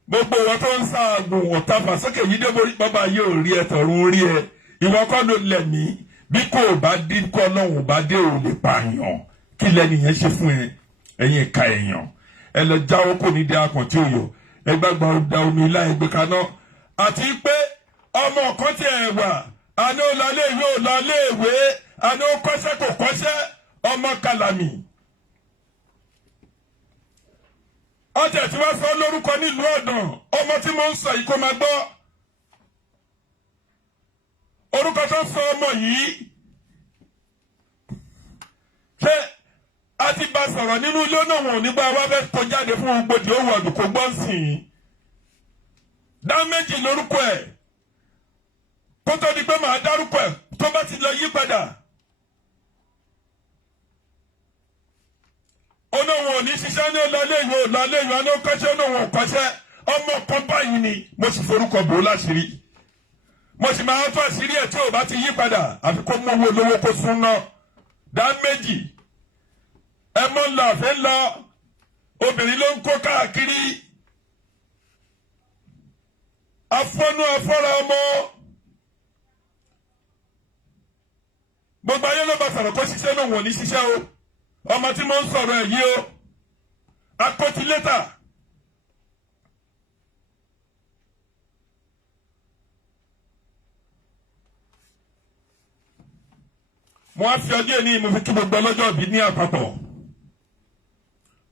gbogbo ìwọ tó ń ṣaàgùn ọ̀tá fàsókè yìí dé borí bàbá yóò rí ẹ tọ̀run rí ẹ ìwọ kọ́ ló lẹ̀ mí bí kò bá dín kọ́ lọ́hùn bá dé ò lè pààyàn kí lẹ́nìyẹn ṣe fún ẹ ẹ̀yin ìka èèyàn ẹ lọ jáwọ́ kò ní dé akàn tí ò yọ ẹ gbàgbà da omi ilá ẹgbẹ́ kaná àti pé ọmọ kan tí ẹ wà àná lọlé ìwé ò lọlé ìwé àná kọ́ṣẹ́ kò kọ́ṣẹ́ ọmọ kàlàmì ọjà tí wọ́n sọ lórúkọ nílùú ọ̀dàn ọmọ tí mo ń sọ yìí kó máa gbọ́ orúkọ tó sọ ọmọ yìí ṣé a ti bá sọ̀rọ̀ nínú ilé náà wọn ò ní bá wa fẹ́ kó jáde fún gbòdì owó ọdún kò gbọ́ sí i dá méjì lórúkọ ẹ̀ kó tó di pé màá dárúkọ ẹ̀ tó bá ti lọ yí padà olóhùn ò ní ṣiṣẹ́ ní ọlọ́léèwé ọlọ́léèwé ọlọ́kọ́ṣẹ́ olóhùn ọ̀kọ́ṣẹ́ ọmọ kan báyìí ni mo sì forúkọ bò ó láṣìírí mo sì máa tó àṣírí ẹ̀ tí ò bá ti yí padà àfi kó mú owó olówó kó sún náà dá méjì ẹ mọ ńlá àfẹ ńlá obìnrin ló ń kó káàkiri afọnú afọra ọmọ gbogbo ayé ló bá sọ̀rọ̀ kó ṣiṣẹ́ náà wọ̀n ní ṣiṣẹ́ o ọmọ tí mo ń sọ̀rọ̀ ẹ̀ yìí o akọ́tí lẹ́tà mo á fi ọjọ́ ìní mo fi kí gbogbo ọlọ́jọ́ ìbí ní àpapọ̀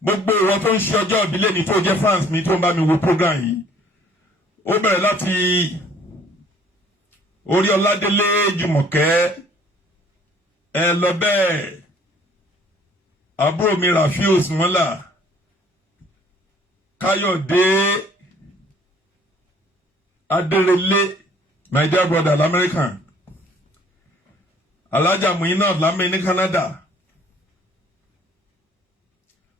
gbogbo ìwọ tó ń ṣe ọjọ́ ìbí lẹ́ni tó jẹ́ fans mi tó ń bá mi wo program yìí ó bẹ̀rẹ̀ láti orí Ọládélé Jùmọ̀kẹ́ ẹ lọ bẹ́ẹ̀ àbúrò mi Rafiu Sùmọ́là Káyọ̀dé Adérelé my dear brother l'American Alájà Muinat lámẹ́ ní Canada.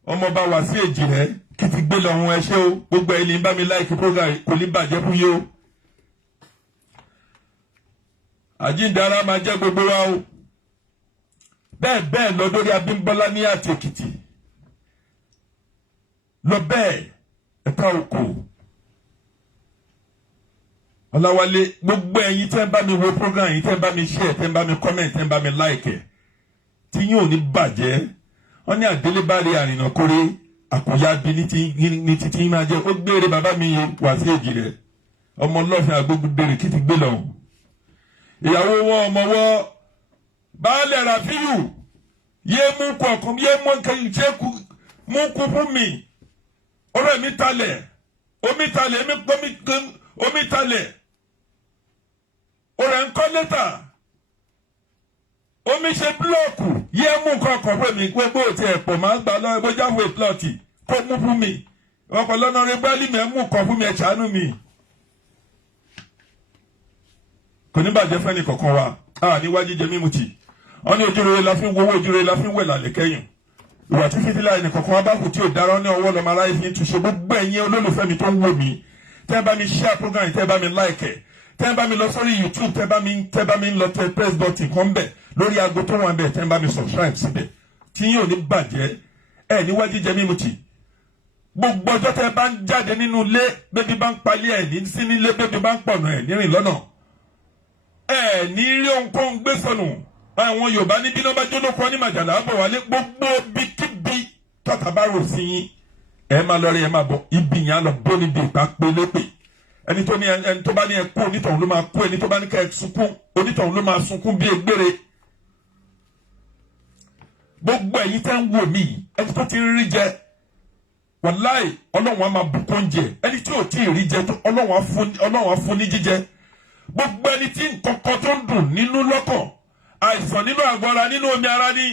Ọmọọba wá sí èjì rẹ̀ kí ti gbé lọ́hún ẹṣẹ́ o. Gbogbo ẹ̀ lè bá mi láìkí program kò ní bàjẹ́ fún yóò. Àjíǹdára máa jẹ́ gbogbo wa o. Bẹ́ẹ̀ lọ lórí Abímbọ́lá ní àti Èkìtì. Lọ bẹ́ẹ̀ ẹ̀ka òkò. Ọláwálé gbogbo ẹ̀yin tẹ́ ń bá mi wo program yìí tẹ́ ń bá mi share tẹ́ ń bá mi comment tẹ́ ń bá mi like tí yín ò ní bàjẹ́. Wọ́n ní àdélébárí àrìnàkórè àkùyá bí ní títí máa jẹ́ ó gbére bàbá mi wá sí èjì rẹ̀. Ọmọ ọlọ́fin àgbógbèrè kí ti gbé lọ. Ìyàwó wọn ọmọ wọ́ Baálẹ̀ Rafiu yé mú kọ̀ọ̀kan yé mú ṣe mú kú fún mi. Ọ̀rẹ́ mi talẹ̀ omi talẹ̀ omi talẹ̀ ọ̀rẹ́ ń kọ́ lẹ́tà omi ṣe búlọ́ọ̀kù yé mú kọ̀ọ̀kan fún mi gbogbo òtí ẹ̀pọ̀ máa ń gbà lọ́wọ́ bójá fún ìplọ̀tì kó mú fún mi ọkọ̀ lọ́nà rẹ̀ gbálí mi ẹ̀ mú kọ̀ fún mi ẹ̀ ṣàánú mi. Kò ní bàjẹ́ fẹ́ni kọ̀ọ̀kan wa níwájú jẹ mímu tì wọ́n ní ojúrere la fi ń wowó ojúrere la fi ń wẹ̀ lálẹ́ kẹ́yìn ìwà tí fìdílà ẹnì kọ̀ọ̀kan wa bá kù tí ò dára ní ọwọ́ lọ́mọ aráyé fi ń túnṣe gbogbo ẹ̀yin olólùfẹ́ mi tó ń wò mí tẹ́ bá mi share program tẹ́ bá mi like tẹ́ bá mi lọ sórí YouTube tẹ́ bá mi lọ tẹ press button kan bẹ̀ lórí aago tó wà bẹ̀ tẹ́ bá mi subscribe síbẹ̀ tí yín ò ní bàjẹ́ níwájú jẹ mímu tì gbogbo ọjọ́ tẹ́ bá ń jáde nínú ilé bébí bá ń palẹ̀ ní sí nílé bébí bá ń pọ̀nà nírìn lọ́nà ní rí ohunkóhun gbé sọnù àwọn Yorùbá níbí náà bá jólókọ ní màjàlá bọ̀ wálé gbogbo bíkíbi tọ́ta bá rò sí yín máa lọ rí máa bọ̀ ibi yẹn á lọ bó níbi ìgbà pélépè ẹni tó bá ní ẹ kú onítọ̀hún ló máa kú ẹni tó bá ní ká ẹ sunkún onítọ̀hún ló máa sunkún bí egbére. Gbogbo ẹ̀yin tẹ́ ń wò mí ẹni tó ti rí jẹ wàláì Ọlọ́run á máa bùkún jẹ ẹni tí ò tí ì rí jẹ Ọlọ́run á fún ní jíjẹ. Gbogbo ẹni tí nǹkan tó ń dùn nínú lọ́kàn àìsàn nínú àgọ́ ara nínú omi ara ní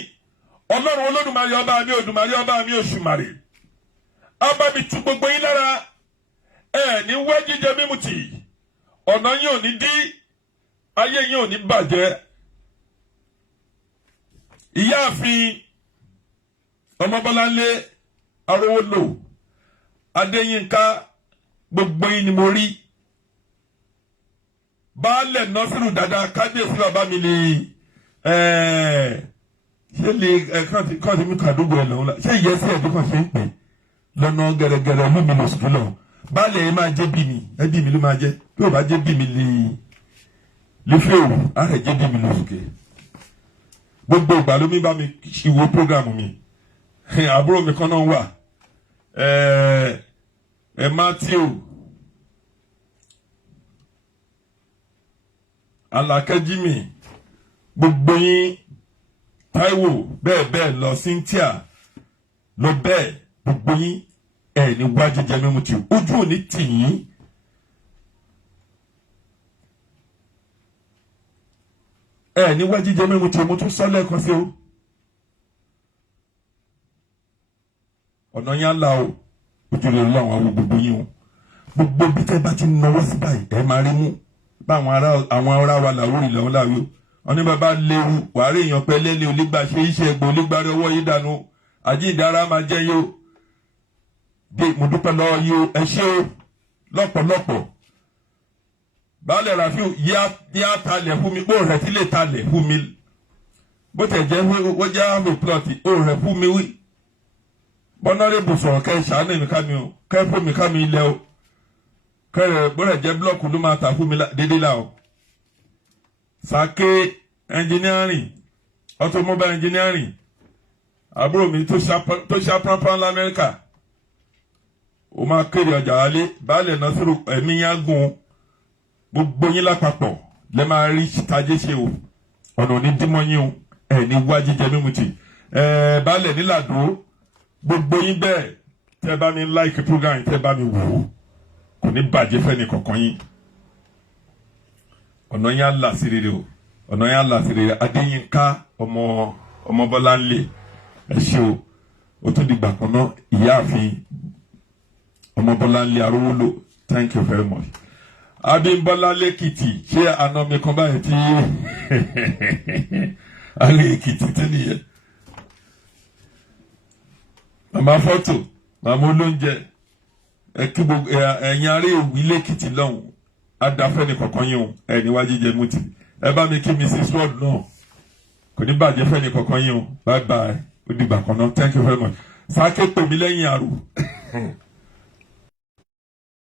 Ọlọ́run Olódùmarè ọba mi Òdùmarè ọba mi Òṣùmàrè ọba mi tú gbogbo yín lára ní wá jíjẹ mímu tì ọ̀nà yín ò ní dí ayé yín ò ní bàjẹ́. Ìyáàfin Ọmọbọ́láńlé Arówólò Adéyínká gbogbo yín ni mo rí. Baálẹ̀ Nasiru dada kábíyèsí bàbá mi lè ṣé lè kọ́ọ̀tì mi kàdúgbò ẹ̀ lọ́wọ́ la ṣé ìyẹ́sí ẹ̀dí kan ṣe ń pè lọ́nà gẹ̀rẹ́gẹ̀rẹ́ ló mi lọ sùn lọ. Baálẹ̀ ẹ̀ máa jẹ́ bí mi ẹbí mi ló máa jẹ́ bí ò bá jẹ́ bí mi lè fi òwò ààrẹ jẹ́ bí mi lọ sùn kẹ́. Gbogbo ìgbà ló mi bá mi ṣìwò prógrámù mi àbúrò mi kan náà wà Matthew Alakẹ́jìmí gbogbo yín Táíwò bẹ́ẹ̀ lọ Cynthia lọ bẹ́ẹ̀ gbogbo yín ní wá jíjẹ mímu tì ojú òní tì yín ní wá jíjẹ mímu tì mo tún sọ lẹ́ẹ̀kan sí o ọ̀nà yẹn la o ojú rẹ̀ lọ àwọn gbogbo yín o gbogbo bí tẹ́ bá ti náwó sí báyìí máa rí mú báwọn ará wa làwórí lọ́wọ́ láwó wọn ní bàbá léwu wàárí èèyàn pẹ́ lẹ́lẹ́ onígbà ṣe iṣẹ́ ẹgbẹ́ onígbàrí ọwọ́ yìí dànù àjíǹdára máa jẹ́ yóò dé mo dúpẹ́ lọ́wọ́ yìí ẹ ṣé o lọ́pọ̀lọpọ̀. Baálẹ̀ Rafiu yá talẹ̀ fún mi ó rẹ̀ tí lè talẹ̀ fún mi bó tẹ̀ jẹ́ wọ́n jẹ́ àmì plọ̀tì ó rẹ̀ fún mi wí bọ́nárẹ́bù sọ̀rọ̀ kẹ́ ṣàánú mi ká mi o kẹ́ fún mi ká mi ilẹ̀ o kẹ́rẹ̀ bọ́rẹ̀ jẹ́ blọ́ọ̀kù ló máa tà fún mi dédé la o. Sake engineering automobile engineering àbúrò mi tó ṣá pánpán l'Amẹ́ríkà ó máa kéré ọjà wálé Baálẹ̀ Nasiru ẹ̀mí yá gùn gbogbo yín lápapọ̀ lẹ́ máa rí tajé ṣe o ọ̀nà òní dímọ̀ yín o ní wá jíjẹ mímu tì Baálẹ̀ nílàdó gbogbo yín bẹ́ẹ̀ tẹ́ bá mi like program tẹ́ bá mi wò ó kò ní bàjẹ́ fẹ́ni kankan yín ọ̀nà yẹn á là sí rere o ọ̀nà yẹn á là sí rere Adéyínká Ọmọbọ́láńlé ẹ ṣé o ó tún di gbà kan náà Ìyáàfin Ọmọbọ́láńlé Arówólò thank you very much. Abímbọ́lá lẹ́kìtì ṣé àna mi kan báyìí tí alẹ́ Èkìtì tí nìyẹn. Màmá fọ́tò màmá olóúnjẹ kí gbogbo ẹ̀yin ará Òwú ilé Èkìtì lọ́hùn adáfẹ́ ní kọ̀ọ̀kan yín o ẹ̀ níwájú jẹ mú ti ẹ bá mi kí Mrs. Ward náà kò ní bàjẹ́ fẹ́ ní kọ̀ọ̀kan yín o bye bye ó dìgbà kan náà thank you very much sáké pè mí lẹ́yìn àrò.